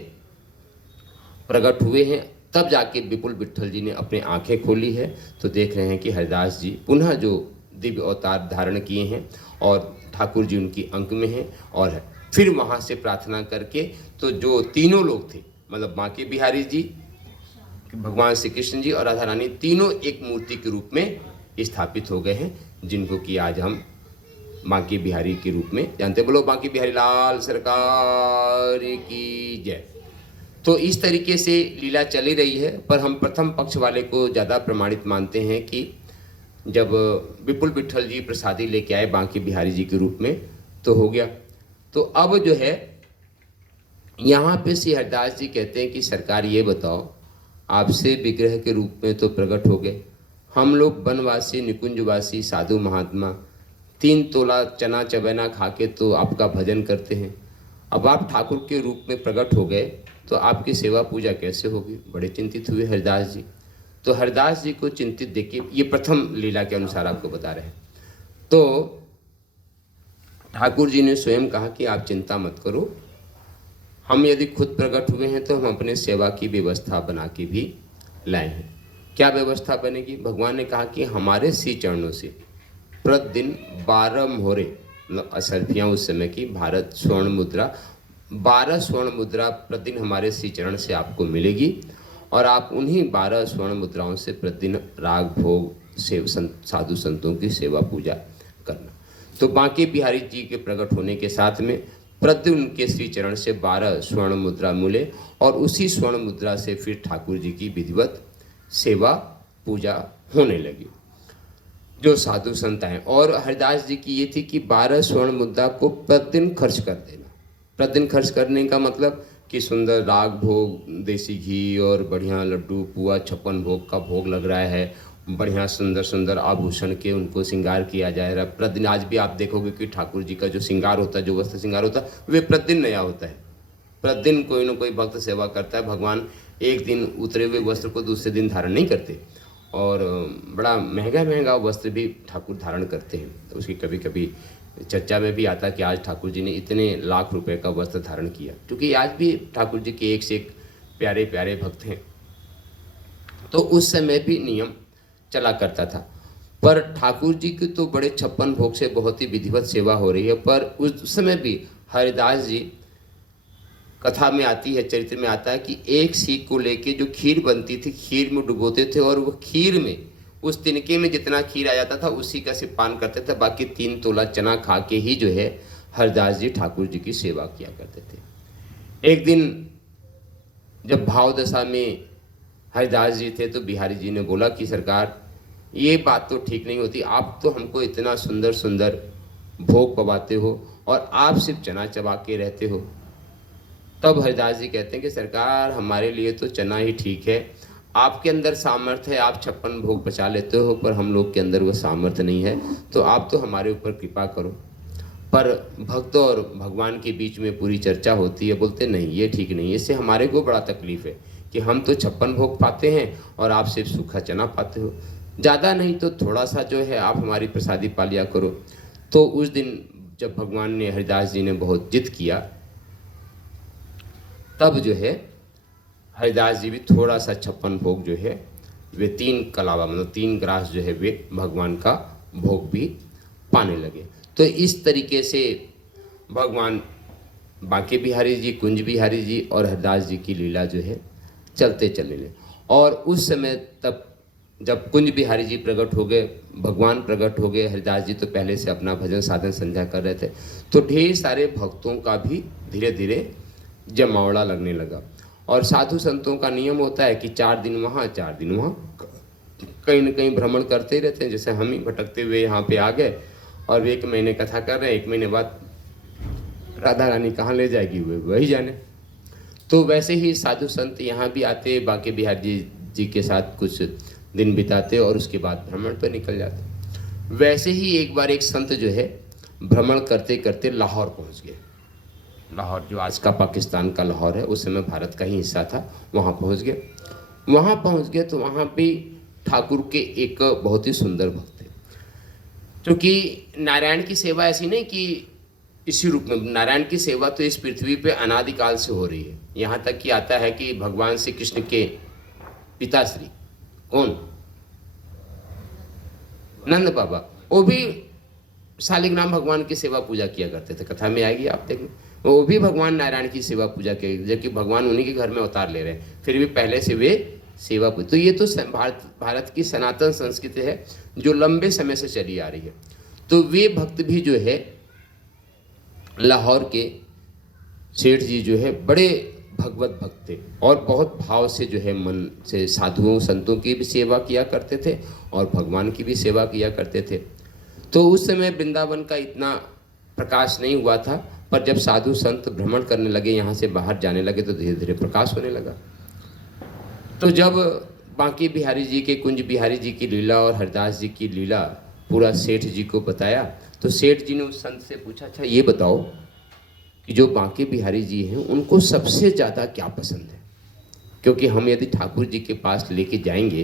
प्रकट हुए हैं तब जाके विपुल विठल जी ने अपनी आंखें खोली है, तो देख रहे हैं कि हरिदास जी पुनः जो दिव्य अवतार धारण किए हैं और ठाकुर जी उनकी अंक में हैं। और फिर वहाँ से प्रार्थना करके तो जो तीनों लोग थे मतलब बांके बिहारी जी, भगवान श्री कृष्ण जी और राधा रानी तीनों एक मूर्ति के रूप में स्थापित हो गए हैं, जिनको कि आज हम बांके बिहारी के रूप में जानते। बोलो बांके बिहारी लाल सरकार की जय। तो इस तरीके से लीला चली रही है, पर हम प्रथम पक्ष वाले को ज़्यादा प्रमाणित मानते हैं कि जब विपुल विठल जी प्रसादी लेके आए बांके बिहारी जी के रूप में तो हो गया। तो अब जो है यहाँ पे श्री हरिदास जी कहते हैं कि सरकार ये बताओ, आपसे विग्रह के रूप में तो प्रकट हो गए, हम लोग वनवासी निकुंजवासी साधु महात्मा 3 तोला चना चबेना खा के तो आपका भजन करते हैं, अब आप ठाकुर के रूप में प्रकट हो गए तो आपकी सेवा पूजा कैसे होगी। बड़े चिंतित हुए हरिदास जी। तो हरिदास जी को चिंतित देखिए, ये प्रथम लीला के अनुसार आपको बता रहे हैं। तो ठाकुर जी ने स्वयं कहा कि आप चिंता मत करो, हम यदि खुद प्रकट हुए हैं तो हम अपने सेवा की व्यवस्था बना के भी लाए हैं। क्या व्यवस्था बनेगी? भगवान ने कहा कि हमारे श्री चरणों से प्रतिदिन 12 मोहरे मतलब असरफियाँ उस समय की भारत स्वर्ण मुद्रा 12 स्वर्ण मुद्रा प्रतिदिन हमारे श्री चरण से आपको मिलेगी और आप उन्हीं 12 स्वर्ण मुद्राओं से प्रतिदिन राग भोग सेव साधु संतों की सेवा पूजा करना। तो बांके बिहारी जी के प्रकट होने के साथ में प्रतिदिन उनके श्री चरण से 12 स्वर्ण मुद्रा मिले और उसी स्वर्ण मुद्रा से फिर ठाकुर जी की विधिवत सेवा पूजा होने लगी जो साधु संत हैं। और हरिदास जी की ये थी कि 12 स्वर्ण मुद्रा को प्रतिदिन खर्च कर देना। प्रतिदिन खर्च करने का मतलब कि सुंदर राग भोग, देसी घी और बढ़िया लड्डू पुआ 56 भोग का भोग लग रहा है, बढ़िया सुंदर सुंदर आभूषण के उनको श्रृंगार किया जा रहा है। प्रतिदिन आज भी आप देखोगे कि ठाकुर जी का जो श्रृंगार होता है, जो वस्त्र श्रृंगार होता है, वे प्रतिदिन नया होता है। प्रतिदिन कोई ना कोई भक्त सेवा करता है। भगवान एक दिन उतरे हुए वस्त्र को दूसरे दिन धारण नहीं करते और बड़ा महंगा महंगा वस्त्र भी ठाकुर धारण करते हैं। तो उसकी कभी कभी चर्चा में भी आता कि आज ठाकुर जी ने इतने लाख रुपए का वस्त्र धारण किया, क्योंकि आज भी ठाकुर जी के एक से एक प्यारे प्यारे भक्त हैं। तो उस समय भी नियम चला करता था। पर ठाकुर जी की तो बड़े 56 भोग से बहुत ही विधिवत सेवा हो रही है। पर उस समय भी हरिदास जी कथा में आती है, चरित्र में आता है कि एक सीख को लेके जो खीर बनती थी, खीर में डुबोते थे और वो खीर में उस तिनके में जितना खीर आ जाता था उसी का सिर्फ पान करते थे। बाकी 3 तोला चना खा के ही जो है हरिदास जी ठाकुर जी की सेवा किया करते थे। एक दिन जब भाव दशा में हरिदास जी थे तो बिहारी जी ने बोला कि सरकार ये बात तो ठीक नहीं होती, आप तो हमको इतना सुंदर सुंदर भोग पवाते हो और आप सिर्फ चना चबा के रहते हो। तब हरिदास जी कहते हैं कि सरकार हमारे लिए तो चना ही ठीक है, आपके अंदर सामर्थ्य है, आप 56 भोग पचा लेते हो, पर हम लोग के अंदर वो सामर्थ्य नहीं है, तो आप तो हमारे ऊपर कृपा करो। पर भक्त और भगवान के बीच में पूरी चर्चा होती है, बोलते नहीं ये ठीक नहीं है, इससे हमारे को बड़ा तकलीफ है कि हम तो 56 भोग पाते हैं और आप सिर्फ सूखा चना पाते हो। ज़्यादा नहीं तो थोड़ा सा जो है आप हमारी प्रसादी पा लिया करो। तो उस दिन जब भगवान ने, हरिदास जी ने बहुत जिद किया, तब जो है हरिदास जी भी थोड़ा सा 56 भोग जो है वे 3 कलावा मतलब 3 ग्रास जो है वे भगवान का भोग भी पाने लगे। तो इस तरीके से भगवान बांके बिहारी जी, कुंज बिहारी जी और हरिदास जी की लीला जो है चलते चलने लगे। और उस समय तब जब कुंज बिहारी जी प्रकट हो गए, भगवान प्रकट हो गए, हरिदास जी तो पहले से अपना भजन साधन संध्या कर रहे थे, तो ढेर सारे भक्तों का भी धीरे धीरे जमावड़ा लगने लगा। और साधु संतों का नियम होता है कि 4 दिन वहाँ 4 दिन वहाँ कहीं न कहीं भ्रमण करते ही रहते हैं। जैसे हम ही भटकते हुए यहाँ पे आ गए और 1 महीने कथा कर रहे हैं, 1 महीने बाद राधा रानी कहाँ ले जाएगी वही जाने। तो वैसे ही साधु संत यहाँ भी आते, बांके बिहारी जी के साथ कुछ दिन बिताते और उसके बाद भ्रमण पर निकल जाते। वैसे ही एक बार एक संत जो है भ्रमण करते करते लाहौर पहुँच गए। लाहौर जो आज का पाकिस्तान का लाहौर है, उस समय भारत का ही हिस्सा था, वहाँ पहुँच गए। वहाँ पहुँच गए तो वहाँ भी ठाकुर के एक बहुत ही सुंदर भक्त थे। क्योंकि नारायण की सेवा ऐसी नहीं कि इसी रूप में, नारायण की सेवा तो इस पृथ्वी पे अनादिकाल से हो रही है। यहाँ तक कि आता है कि भगवान श्री कृष्ण के पिताश्री कौन, नंद बाबा, वो भी शालिग्राम भगवान की सेवा पूजा किया करते थे। कथा में आएगी, आप देखें, वो भी भगवान नारायण की सेवा पूजा किया, जबकि भगवान उन्हीं के घर में अवतार ले रहे हैं, फिर भी पहले से वे सेवा पूजा। तो ये तो भारत की सनातन संस्कृति है जो लंबे समय से चली आ रही है। तो वे भक्त भी जो है लाहौर के सेठ जी जो है बड़े भगवत भक्त थे और बहुत भाव से जो है मन से साधुओं संतों की भी सेवा किया करते थे और भगवान की भी सेवा किया करते थे। तो उस समय वृंदावन का इतना प्रकाश नहीं हुआ था, पर जब साधु संत भ्रमण करने लगे, यहाँ से बाहर जाने लगे, तो धीरे धीरे प्रकाश होने लगा। तो जब बांके बिहारी जी के, कुंज बिहारी जी की लीला और हरिदास जी की लीला पूरा सेठ जी को बताया, तो सेठ जी ने उस संत से पूछा, अच्छा ये बताओ कि जो बांके बिहारी जी हैं उनको सबसे ज़्यादा क्या पसंद है, क्योंकि हम यदि ठाकुर जी के पास लेके जाएंगे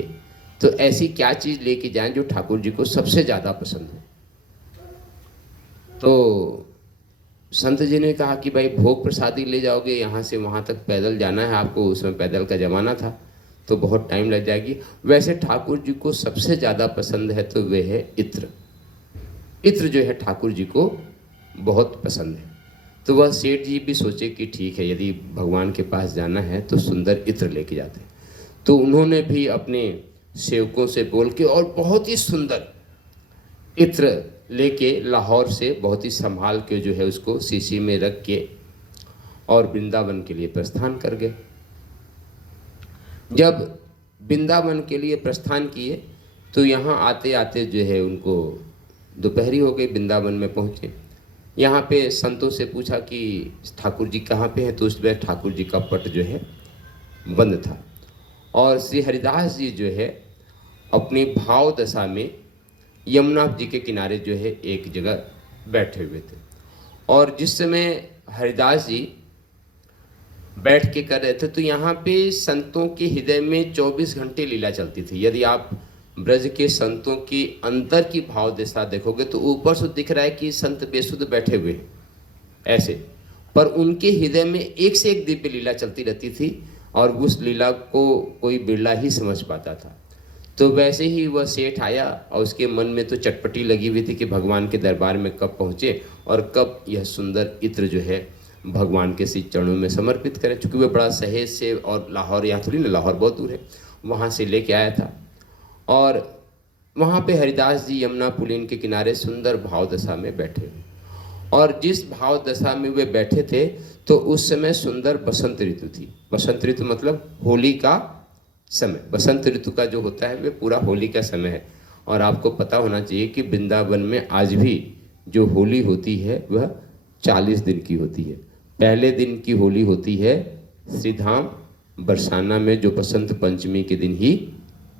तो ऐसी क्या चीज़ लेके जाएं जो ठाकुर जी को सबसे ज़्यादा पसंद हो। तो संत जी ने कहा कि भाई भोग प्रसादी ले जाओगे, यहाँ से वहाँ तक पैदल जाना है आपको, उसमें पैदल का ज़माना था तो बहुत टाइम लग जाएगी। वैसे ठाकुर जी को सबसे ज़्यादा पसंद है तो वह है इत्र। इत्र जो है ठाकुर जी को बहुत पसंद है। तो वह सेठ जी भी सोचे कि ठीक है, यदि भगवान के पास जाना है तो सुंदर इत्र लेके जाते हैं। तो उन्होंने भी अपने सेवकों से बोल के और बहुत ही सुंदर इत्र लेके लाहौर से बहुत ही संभाल के जो है उसको शीशी में रख के और वृंदावन के लिए प्रस्थान कर गए। जब वृंदावन के लिए प्रस्थान किए तो यहाँ आते आते जो है उनको दोपहरी हो गई, वृंदावन में पहुँचे। यहाँ पे संतों से पूछा कि ठाकुर जी कहाँ पे हैं, तो उस वक्त ठाकुर जी का पट जो है बंद था और श्री हरिदास जी जो है अपनी भाव दशा में यमुना जी के किनारे जो है एक जगह बैठे हुए थे। और जिस समय हरिदास जी बैठ के कर रहे थे तो यहाँ पे संतों के हृदय में 24 घंटे लीला चलती थी। यदि आप ब्रज के संतों की अंतर की भाव दशा देखोगे तो ऊपर से दिख रहा है कि संत बेसुध बैठे हुए हैं ऐसे, पर उनके हृदय में एक से एक दिव्य लीला चलती रहती थी और उस लीला को कोई बिरला ही समझ पाता था। तो वैसे ही वह सेठ आया और उसके मन में तो चटपटी लगी हुई थी कि भगवान के दरबार में कब पहुँचे और कब यह सुंदर इत्र जो है भगवान के श्री चरणों में समर्पित करें। चूँकि वह बड़ा सहेज से, और लाहौर यहाँ थोड़ी ना, लाहौर बहुत दूर है, वहाँ से लेके आया था। और वहाँ पे हरिदास जी यमुना पुलिन के किनारे सुंदर भाव दशा में बैठे हुए, और जिस भाव दशा में वे बैठे थे तो उस समय सुंदर बसंत ऋतु थी। बसंत ऋतु मतलब होली का समय। बसंत ऋतु का जो होता है वे पूरा होली का समय है। और आपको पता होना चाहिए कि वृंदावन में आज भी जो होली होती है वह 40 दिन की होती है। पहले दिन की होली होती है श्रीधाम बरसाना में, जो बसंत पंचमी के दिन ही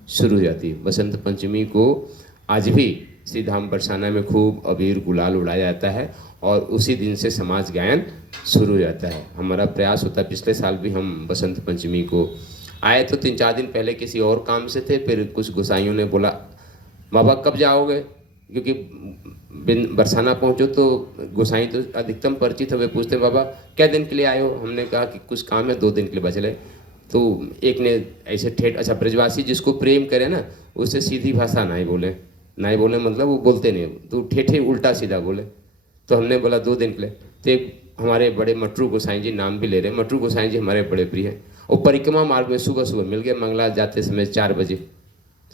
शुरू हो जाती है। बसंत पंचमी को आज भी श्रीधाम बरसाना में खूब अबीर गुलाल उड़ाया जाता है और उसी दिन से समाज गायन शुरू हो जाता है। हमारा प्रयास होता है, पिछले साल भी हम बसंत पंचमी को आए तो 3-4 दिन पहले किसी और काम से थे, फिर कुछ गोसाइयों ने बोला बाबा कब जाओगे, क्योंकि बरसाना पहुंचो तो गोसाई तो अधिकतम परिचित है, वे पूछते बाबा क्या दिन के लिए आए हो। हमने कहा कि कुछ काम है, 2 दिन के लिए बच रहे। तो एक ने ऐसे ठेठ, अच्छा ब्रजवासी जिसको प्रेम करे ना उससे सीधी भाषा ना ही बोले, मतलब वो बोलते नहीं, तो ठेठे उल्टा सीधा बोले। तो हमने बोला 2 दिन के लिए। तो एक हमारे बड़े मटरू गोसाई जी, नाम भी ले रहे, मटरू गोसाई जी हमारे बड़े प्रिय हैं, और परिक्रमा मार्ग में सुबह सुबह मिल गए, मंगला जाते समय 4 बजे।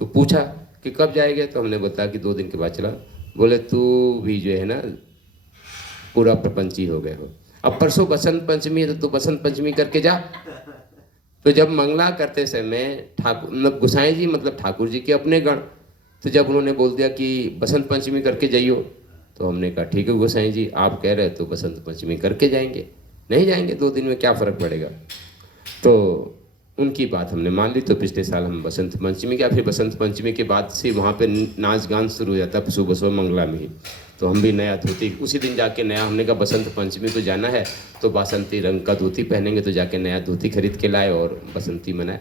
तो पूछा कि कब जाएंगे, तो हमने बताया कि 2 दिन के बाद चला। बोले तू भी जो है ना पूरा प्रपंची हो गए हो, अब परसों बसंत पंचमी है तो तू बसंत पंचमी करके जा। तो जब मंगला करते समय ठाकुर मतलब गोसाई जी मतलब ठाकुर जी के अपने गण, तो जब उन्होंने बोल दिया कि बसंत पंचमी करके जाइयो, तो हमने कहा ठीक है गोसाई जी आप कह रहे तो बसंत पंचमी करके जाएंगे, नहीं जाएंगे 2 दिन में क्या फ़र्क पड़ेगा। तो उनकी बात हमने मान ली। तो पिछले साल हम बसंत पंचमी गया, फिर बसंत पंचमी के बाद से वहाँ पे नाच गान शुरू हो जाता है सुबह सुबह मंगला में ही। तो हम भी नया धोती उसी दिन जाके नया, हमने कहा बसंत पंचमी को जाना है तो बासंती रंग का धोती पहनेंगे, तो जाके नया धोती खरीद के लाए और बसंती मनाए।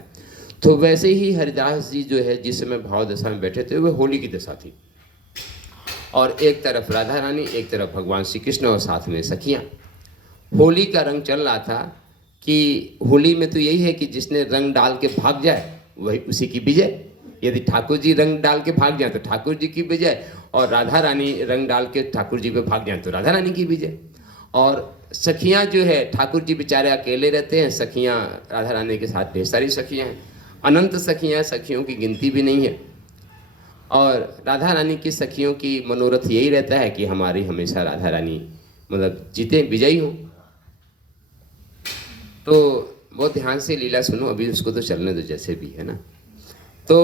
तो वैसे ही हरिदास जी जो है जिस समय भाव दशा में बैठे थे वह होली की दशा थी, और एक तरफ राधा रानी, एक तरफ भगवान श्री कृष्ण और साथ में सखियाँ। होली का रंग चल रहा था कि होली में तो यही है कि जिसने रंग डाल के भाग जाए वही उसी की विजय। यदि ठाकुर जी रंग डाल के भाग जाए तो ठाकुर जी की विजय, और राधा रानी रंग डाल के ठाकुर जी पे भाग जाए तो राधा रानी की विजय। और सखियां जो है, ठाकुर जी बेचारे अकेले रहते हैं, सखियां राधा रानी के साथ ढेर सारी सखियां हैं, अनंत सखियां, सखियों की गिनती भी नहीं है। और राधा रानी की सखियों की मनोरथ यही रहता है कि हमारी हमेशा राधा रानी मतलब जीते, विजयी हों। तो बहुत ध्यान से लीला सुनो, अभी उसको तो चलने दो जैसे भी है ना। तो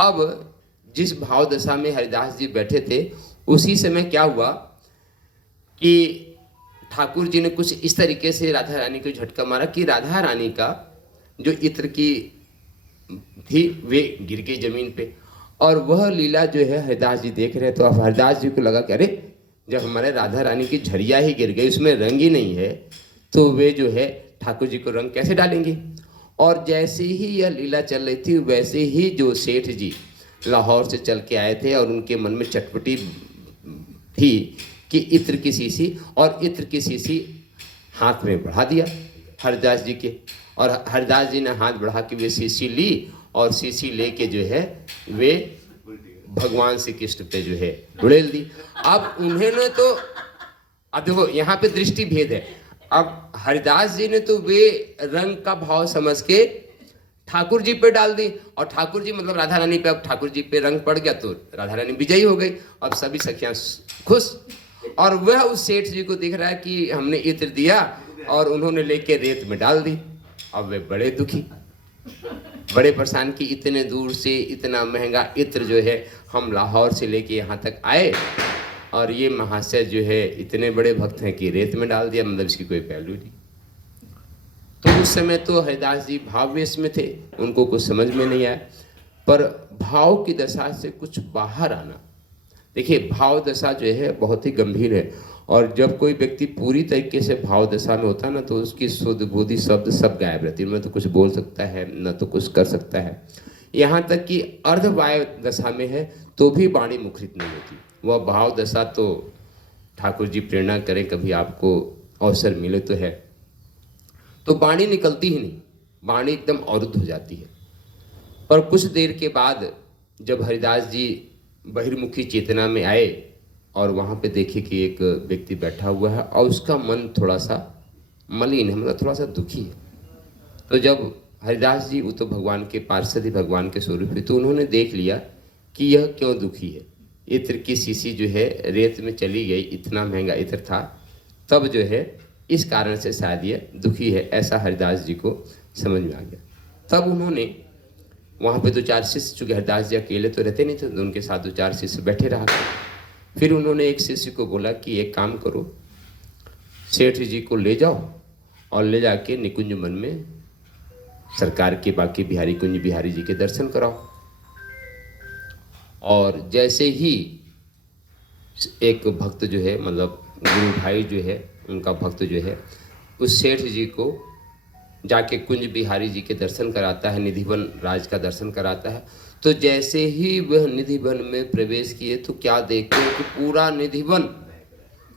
अब जिस भाव दशा में हरिदास जी बैठे थे उसी समय क्या हुआ कि ठाकुर जी ने कुछ इस तरीके से राधा रानी को झटका मारा कि राधा रानी का जो इत्र की थी वे गिर गई जमीन पे, और वह लीला जो है हरिदास जी देख रहे। तो अब हरिदास जी को लगा कि अरे जब हमारे राधा रानी की झरिया ही गिर गई, उसमें रंग ही नहीं है, तो वे जो है ठाकुर जी को रंग कैसे डालेंगे। और जैसे ही यह लीला चल रही थी वैसे ही जो सेठ जी लाहौर से चल के आए थे और उनके मन में चटपटी थी कि इत्र की शीशी, और इत्र की शीशी हाथ में बढ़ा दिया हरिदास जी के, और हरिदास जी ने हाथ बढ़ा के वे शीशी ली, और शीशी लेके जो है वे भगवान श्री कृष्ण पे जो है उड़ेल दी। अब उन्होंने तो, अब देखो यहाँ पे दृष्टि भेद है। अब हरिदास जी ने तो वे रंग का भाव समझ के ठाकुर जी पे डाल दी, और ठाकुर जी मतलब राधा रानी पे, अब ठाकुर जी पे रंग पड़ गया तो राधा रानी विजयी हो गई। अब सभी सखियां खुश, और वह उस सेठ जी को दिख रहा है कि हमने इत्र दिया और उन्होंने लेके रेत में डाल दी। अब वे बड़े दुखी, बड़े परेशान कि इतने दूर से इतना महंगा इत्र जो है हम लाहौर से लेके यहाँ तक आए, और ये महाशय जो है इतने बड़े भक्त हैं कि रेत में डाल दिया, मतलब इसकी कोई वैल्यू नहीं। तो उस समय तो हरिदास जी भाववेश में थे, उनको कुछ समझ में नहीं आया। पर भाव की दशा से कुछ बाहर आना, देखिए भाव दशा जो है बहुत ही गंभीर है, और जब कोई व्यक्ति पूरी तरीके से भाव दशा में होता है ना तो उसकी शुद्ध बुद्धि शब्द सब गायब रहती है, न तो कुछ बोल सकता है न तो कुछ कर सकता है। यहाँ तक कि अर्धवाय दशा में है तो भी वाणी मुखरित नहीं होती। वह भाव दशा तो ठाकुर जी प्रेरणा करें, कभी आपको अवसर मिले तो है, तो वाणी निकलती ही नहीं, वाणी एकदम अवरुद्ध हो जाती है। पर कुछ देर के बाद जब हरिदास जी बहिर्मुखी चेतना में आए और वहाँ पे देखे कि एक व्यक्ति बैठा हुआ है और उसका मन थोड़ा सा मलिन है, मतलब थोड़ा सा दुखी है। तो जब हरिदास जी, वो तो भगवान के पार्षद ही भगवान के स्वरूप है, तो उन्होंने देख लिया कि यह क्यों दुखी है। इत्र की शीशी जो है रेत में चली गई, इतना महंगा इत्र था, तब जो है इस कारण से शायद ये दुखी है, ऐसा हरिदास जी को समझ में आ गया। तब उन्होंने वहाँ पे 2-4 शिष्य, चूँकि हरिदास जी अकेले तो रहते नहीं थे, तो उनके साथ 2-4 शिष्य बैठे रहा। फिर उन्होंने एक शिष्य को बोला कि एक काम करो, सेठ जी को ले जाओ और ले जाके निकुंज वन में सरकार के बाकी बिहारी कुंज बिहारी जी के दर्शन कराओ। और जैसे ही एक भक्त जो है, मतलब गुरु भाई जो है, उनका भक्त जो है, उस सेठ जी को जाके कुंज बिहारी जी के दर्शन कराता है, निधिवन राज का दर्शन कराता है। तो जैसे ही वह निधिवन में प्रवेश किए तो क्या देखते हैं कि पूरा निधिवन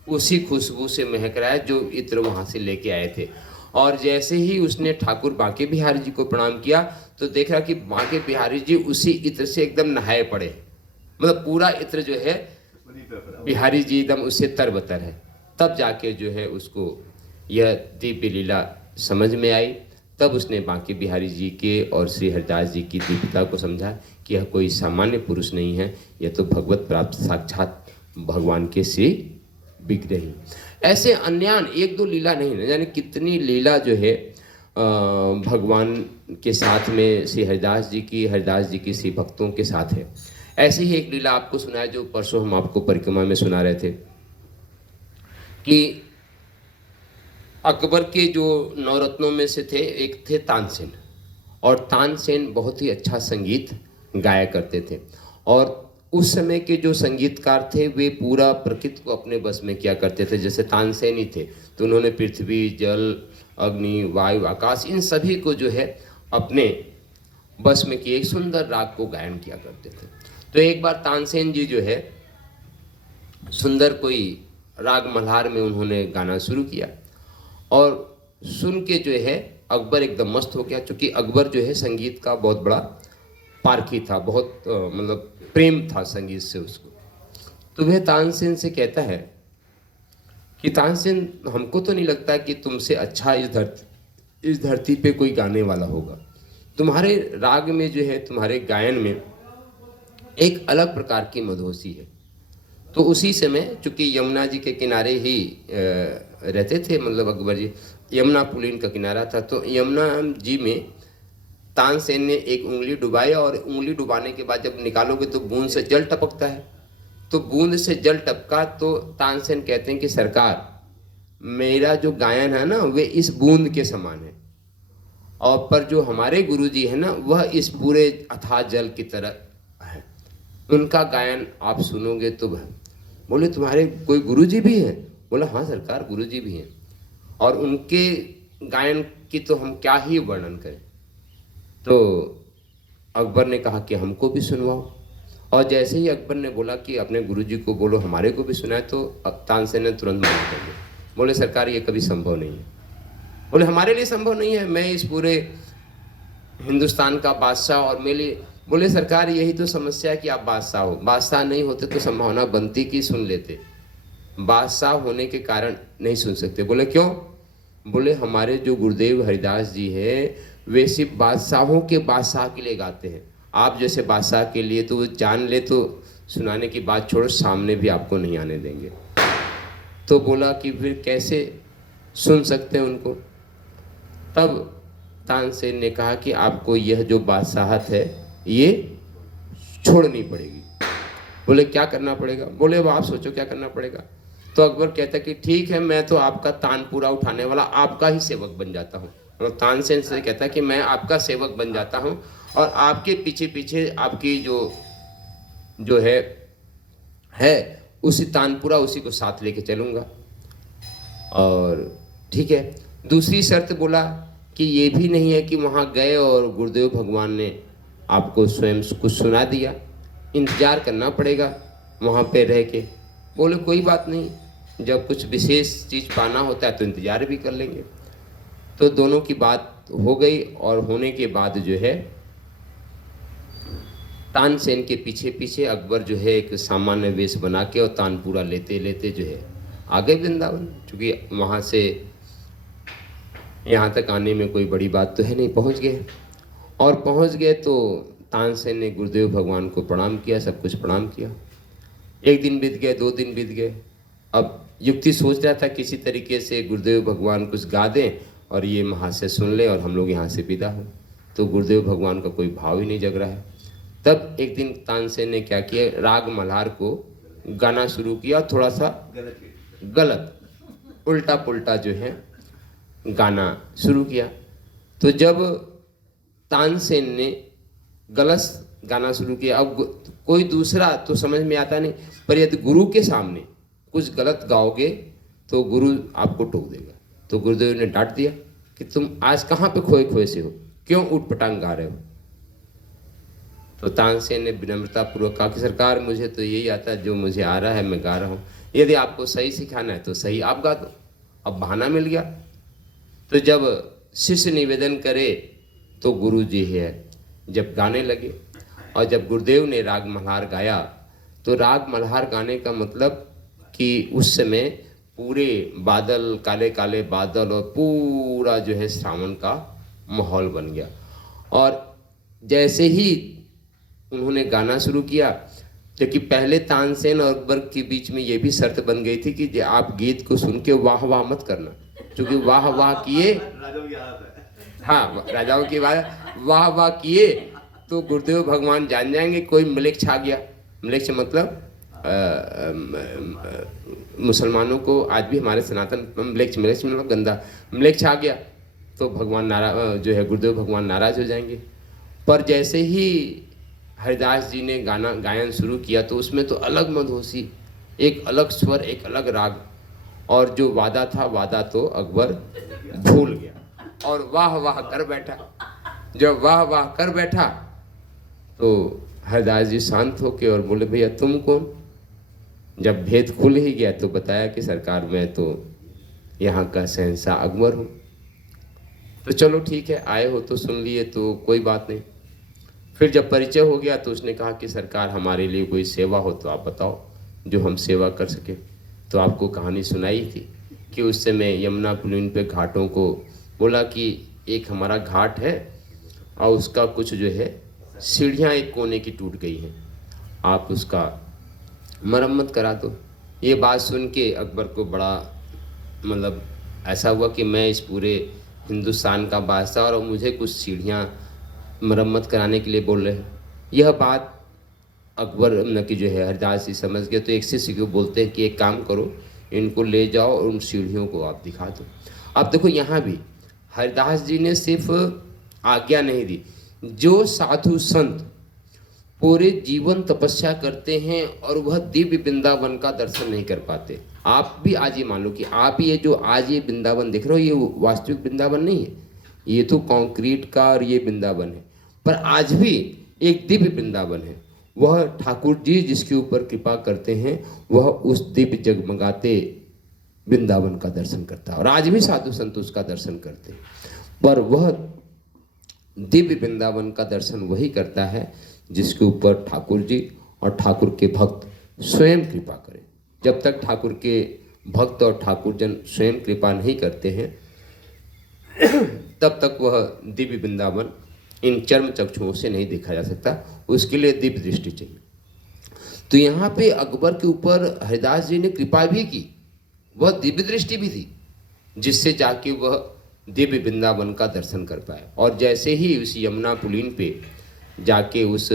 उसी खुशबू से महक रहा है जो इत्र वहाँ से लेके आए थे। और जैसे ही उसने ठाकुर बांके बिहारी जी को प्रणाम किया तो देख रहा कि बांके बिहारी जी उसी इत्र से एकदम नहाए पड़े, मतलब पूरा इत्र जो है उन्हीं पे पड़ा। बिहारी जी एकदम उससे तरबतर है। तब जाके जो है उसको यह दिव्य लीला समझ में आई। तब उसने बांके बिहारी जी के और श्री हरिदास जी की दिव्यता को समझा कि यह कोई सामान्य पुरुष नहीं है, यह तो भगवत प्राप्त साक्षात भगवान के श्री विग्रही। ऐसे अन्यान एक दो लीला नहीं है, यानी कितनी लीला जो है भगवान के साथ में श्री हरिदास जी की श्री भक्तों के साथ है। ऐसी ही एक लीला आपको सुनाया जो परसों हम आपको परिक्रमा में सुना रहे थे कि अकबर के जो नवरत्नों में से थे, एक थे तानसेन। और तानसेन बहुत ही अच्छा संगीत गाया करते थे। और उस समय के जो संगीतकार थे वे पूरा प्रकृति को अपने बस में किया करते थे। जैसे तानसेन ही थे तो उन्होंने पृथ्वी, जल, अग्नि, वायु, आकाश, इन सभी को जो है अपने बस में किए एक सुंदर राग को गायन किया करते थे। तो एक बार तानसेन जी जो है सुंदर कोई राग मल्हार में उन्होंने गाना शुरू किया और सुन के जो है अकबर एकदम मस्त हो गया, क्योंकि अकबर जो है संगीत का बहुत बड़ा पारखी था, बहुत मतलब प्रेम था संगीत से उसको। तो वह तानसेन से कहता है कि तानसेन, हमको तो नहीं लगता कि तुमसे अच्छा इस धरती पे कोई गाने वाला होगा। तुम्हारे राग में जो है, तुम्हारे गायन में एक अलग प्रकार की मधोसी है। तो उसी समय चूंकि यमुना जी के किनारे ही रहते थे, मतलब अकबर जी, यमुना पुलिन का किनारा था, तो यमुना जी में तानसेन ने एक उंगली डुबाई और उंगली डुबाने के बाद जब निकालोगे तो बूंद से जल टपकता है। तो बूंद से जल टपका तो तानसेन कहते हैं कि सरकार, मेरा जो गायन है ना वे इस बूंद के समान है, और पर जो हमारे गुरुजी है ना वह इस पूरे अथाह जल की तरह है, उनका गायन आप सुनोगे तो। बोले तुम्हारे कोई गुरुजी भी हैं? बोला हाँ सरकार, गुरुजी भी हैं, और उनके गायन की तो हम क्या ही वर्णन करें। तो अकबर ने कहा कि हमको भी सुनवाओ। और जैसे ही अकबर ने बोला कि अपने गुरुजी को बोलो हमारे को भी सुनाए, तो तानसेन ने तुरंत मना कर दिया। बोले सरकार ये कभी संभव नहीं है। बोले हमारे लिए संभव नहीं है, मैं इस पूरे हिंदुस्तान का बादशाह और मेरे लिए। बोले सरकार यही तो समस्या है कि आप बादशाह हो, बादशाह नहीं होते तो संभावना बनती कि सुन लेते, बादशाह होने के कारण नहीं सुन सकते। बोले क्यों? बोले हमारे जो गुरुदेव हरिदास जी है वे सिर्फ बादशाहों के बादशाह के लिए गाते हैं, आप जैसे बादशाह के लिए तो वो जान ले तो सुनाने की बात छोड़ो, सामने भी आपको नहीं आने देंगे। तो बोला कि फिर कैसे सुन सकते हैं उनको? तब तानसेन ने कहा कि आपको यह जो बादशाहत है ये छोड़नी पड़ेगी। बोले क्या करना पड़ेगा? बोले अब आप सोचो क्या करना पड़ेगा। तो अकबर कहता कि ठीक है, मैं तो आपका तानपुरा उठाने वाला आपका ही सेवक बन जाता हूँ। और तानसेन से कहता कि मैं आपका सेवक बन जाता हूँ और आपके पीछे पीछे आपकी जो है उसी तानपुरा उसी को साथ लेके चलूँगा। और ठीक है, दूसरी शर्त बोला कि ये भी नहीं है कि वहाँ गए और गुरुदेव भगवान ने आपको स्वयं कुछ सुना दिया, इंतजार करना पड़ेगा वहाँ पे रह के। बोले कोई बात नहीं, जब कुछ विशेष चीज़ पाना होता है तो इंतजार भी कर लेंगे। तो दोनों की बात हो गई और होने के बाद जो है तानसेन के पीछे पीछे अकबर जो है एक सामान्य वेश बना के और तानपुरा लेते लेते जो है आ गए वृंदावन। चूँकि वहाँ से यहाँ तक आने में कोई बड़ी बात तो है नहीं, पहुँच गए। और पहुँच गए तो तानसेन ने गुरुदेव भगवान को प्रणाम किया, सब कुछ प्रणाम किया। एक दिन बीत गए, 2 दिन बीत गए। अब युक्ति सोच रहा था किसी तरीके से गुरुदेव भगवान कुछ गा दें और ये वहाँ से सुन ले और हम लोग यहाँ से विदा हो। तो गुरुदेव भगवान का कोई भाव ही नहीं जग रहा है। तब एक दिन तानसेन ने क्या किया, राग मल्हार को गाना शुरू किया, थोड़ा सा गलत उल्टा पुल्टा जो है गाना शुरू किया। तो जब तानसेन ने गलत गाना शुरू किया, अब कोई दूसरा तो समझ में आता नहीं, पर यदि गुरु के सामने कुछ गलत गाओगे तो गुरु आपको टोक देगा। तो गुरुदेव ने डांट दिया कि कि तुम आज कहाँ पे खोए खोए से हो, क्यों उठपटांग गा रहे हो। तो तानसेन ने विनम्रतापूर्वक कहा कि सरकार मुझे तो यही आता है, जो मुझे आ रहा है मैं गा रहा हूँ, यदि आपको सही सिखाना है तो सही आप गा दो। अब बहाना मिल गया। तो जब शिष्य निवेदन करे तो गुरु जी है जब गाने लगे, और जब गुरुदेव ने राग मल्हार गाया तो राग मल्हार गाने का मतलब कि उस समय पूरे बादल, काले काले बादल और पूरा जो है श्रावण का माहौल बन गया। और जैसे ही उन्होंने गाना शुरू किया, क्योंकि पहले तानसेन और अकबर के बीच में ये भी शर्त बन गई थी कि आप गीत को सुन के वाह वाह मत करना, क्योंकि वाह वाह किए, राजाओं की आदत है। हाँ राजाओं की बात, वाह वाह किए तो गुरुदेव भगवान जान जाएंगे कोई म्लेच्छ छा गया। म्लेच्छ मतलब मुसलमानों को आज भी हमारे सनातन म्लेच्छ, म्लेच्छ मतलब गंदा, म्लेच्छ आ गया तो भगवान जो है गुरुदेव भगवान नाराज हो जाएंगे। पर जैसे ही हरिदास जी ने गाना गायन शुरू किया तो उसमें तो अलग मधोसी, एक अलग स्वर, एक अलग राग, और जो वादा था वादा तो अकबर भूल गया और वाह वाह कर बैठा। जब वाह वाह कर बैठा तो हरिदास जी शांत होके और बोले भैया तुम कौन। जब भेद खुल ही गया तो बताया कि सरकार मैं तो यहाँ का शहंशाह अकबर हूँ। तो चलो ठीक है, आए हो तो सुन लिए तो कोई बात नहीं। फिर जब परिचय हो गया तो उसने कहा कि सरकार हमारे लिए कोई सेवा हो तो आप बताओ जो हम सेवा कर सके। तो आपको कहानी सुनाई थी कि उस समय यमुना पुलिन पे घाटों को बोला कि एक हमारा घाट है और उसका कुछ जो है सीढ़ियाँ एक कोने की टूट गई हैं, आप उसका मरम्मत करा दो। ये बात सुन के अकबर को बड़ा मतलब ऐसा हुआ कि मैं इस पूरे हिंदुस्तान का बादशाह और मुझे कुछ सीढ़ियाँ मरम्मत कराने के लिए बोल रहे हैं। यह बात अकबर न की जो है हरिदास जी समझ गए, तो एक शिष्य को बोलते हैं कि एक काम करो, इनको ले जाओ और उन सीढ़ियों को आप दिखा दो। अब देखो यहाँ भी हरिदास जी ने सिर्फ आज्ञा नहीं दी, जो साधु संत पूरे जीवन तपस्या करते हैं और वह दिव्य वृंदावन का दर्शन नहीं कर पाते। आप भी आज ये मान लो कि आप ये जो आज ये वृंदावन देख रहे हो ये वास्तविक वृंदावन नहीं है, ये तो कंक्रीट का और ये वृंदावन है, पर आज भी एक दिव्य वृंदावन है। वह ठाकुर जी जिसके ऊपर कृपा करते हैं वह उस दिव्य जगमगाते वृंदावन का दर्शन करता है, और आज भी साधु संत उसका दर्शन करते हैं। पर वह दिव्य वृंदावन का दर्शन वही करता है जिसके ऊपर ठाकुर जी और ठाकुर के भक्त स्वयं कृपा करें। जब तक ठाकुर के भक्त और ठाकुर जन स्वयं कृपा नहीं करते हैं तब तक वह दिव्य वृंदावन इन चर्म चक्षुओं से नहीं देखा जा सकता, उसके लिए दिव्य दृष्टि चाहिए। तो यहाँ पे अकबर के ऊपर हरिदास जी ने कृपा भी की, वह दिव्य दृष्टि भी थी जिससे जाके वह दिव्य वृंदावन का दर्शन कर पाए। और जैसे ही उस यमुना पुलिन पे जाके उस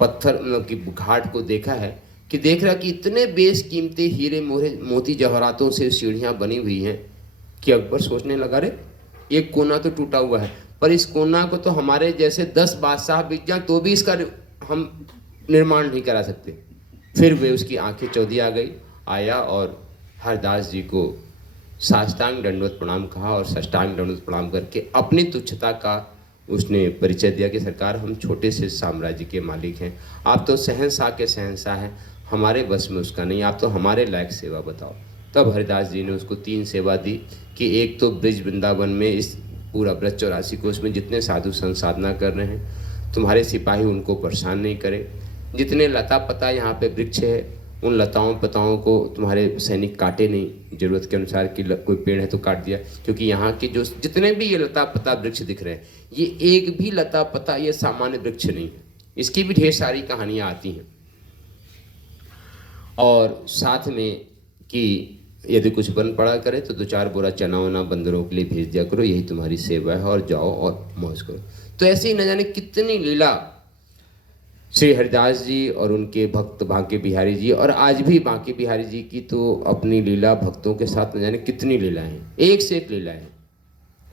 पत्थर मतलब कि घाट को देखा है कि देख रहा कि इतने बेशकीमती हीरे मोती जवाहरातों से सीढ़ियाँ बनी हुई हैं कि अकबर सोचने लगा रे एक कोना तो टूटा हुआ है, पर इस कोना को तो हमारे जैसे 10 बादशाह बिक जाएं तो भी इसका हम निर्माण नहीं करा सकते। फिर वे उसकी आंखें चौधी आ गई, आया और हरदास जी को साष्टांग दंडवत प्रणाम कहा और साष्टांग दंडवत प्रणाम करके अपनी तुच्छता का उसने परिचय दिया कि सरकार हम छोटे से साम्राज्य के मालिक हैं, आप तो शहंशाह के शहंशाह हैं, हमारे बस में उसका नहीं, आप तो हमारे लायक सेवा बताओ। तब हरिदास जी ने उसको 3 सेवा दी कि एक तो ब्रिज वृंदावन में इस पूरा ब्रज 84 को उसमें जितने साधु संत साधना कर रहे हैं तुम्हारे सिपाही उनको परेशान नहीं करें, जितने लता पता यहाँ पे वृक्ष है उन लताओं पताओं को तुम्हारे सैनिक काटे नहीं, ज़रूरत के अनुसार कि कोई पेड़ है तो काट दिया, क्योंकि यहाँ के जो जितने भी ये लता पता वृक्ष दिख रहे हैं ये एक भी लता पता ये सामान्य वृक्ष नहीं है, इसकी भी ढेर सारी कहानियाँ आती हैं। और साथ में कि यदि कुछ बन पड़ा करे तो 2-4 बोरा चना वना बंदरों के लिए भेज दिया करो, यही तुम्हारी सेवा है, और जाओ और मौज करो। तो ऐसे ही न जाने कितनी लीला श्री हरिदास जी और उनके भक्त बांके बिहारी जी, और आज भी बांके बिहारी जी की तो अपनी लीला भक्तों के साथ न जाने कितनी लीलाएं हैं, एक से एक लीलाएं हैं।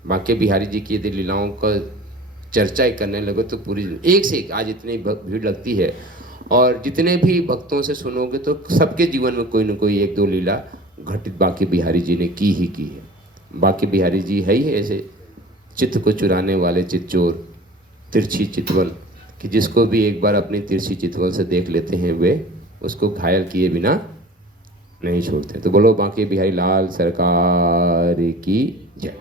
बांके बिहारी जी की यदि लीलाओं का चर्चा ही करने लगे तो पूरी एक से एक आज इतनी भीड़ लगती है, और जितने भी भक्तों से सुनोगे तो सबके जीवन में कोई न कोई 1-2 लीला घटित बांके बिहारी जी ने की ही की है। बाकी बिहारी जी है ही ऐसे चित्त को चुराने वाले चितचोर, तिरछी चितवन, कि जिसको भी एक बार अपनी तिरछी चितवन से देख लेते हैं वे उसको घायल किए बिना नहीं छोड़ते। तो बोलो बांके बिहारी लाल सरकार की जय।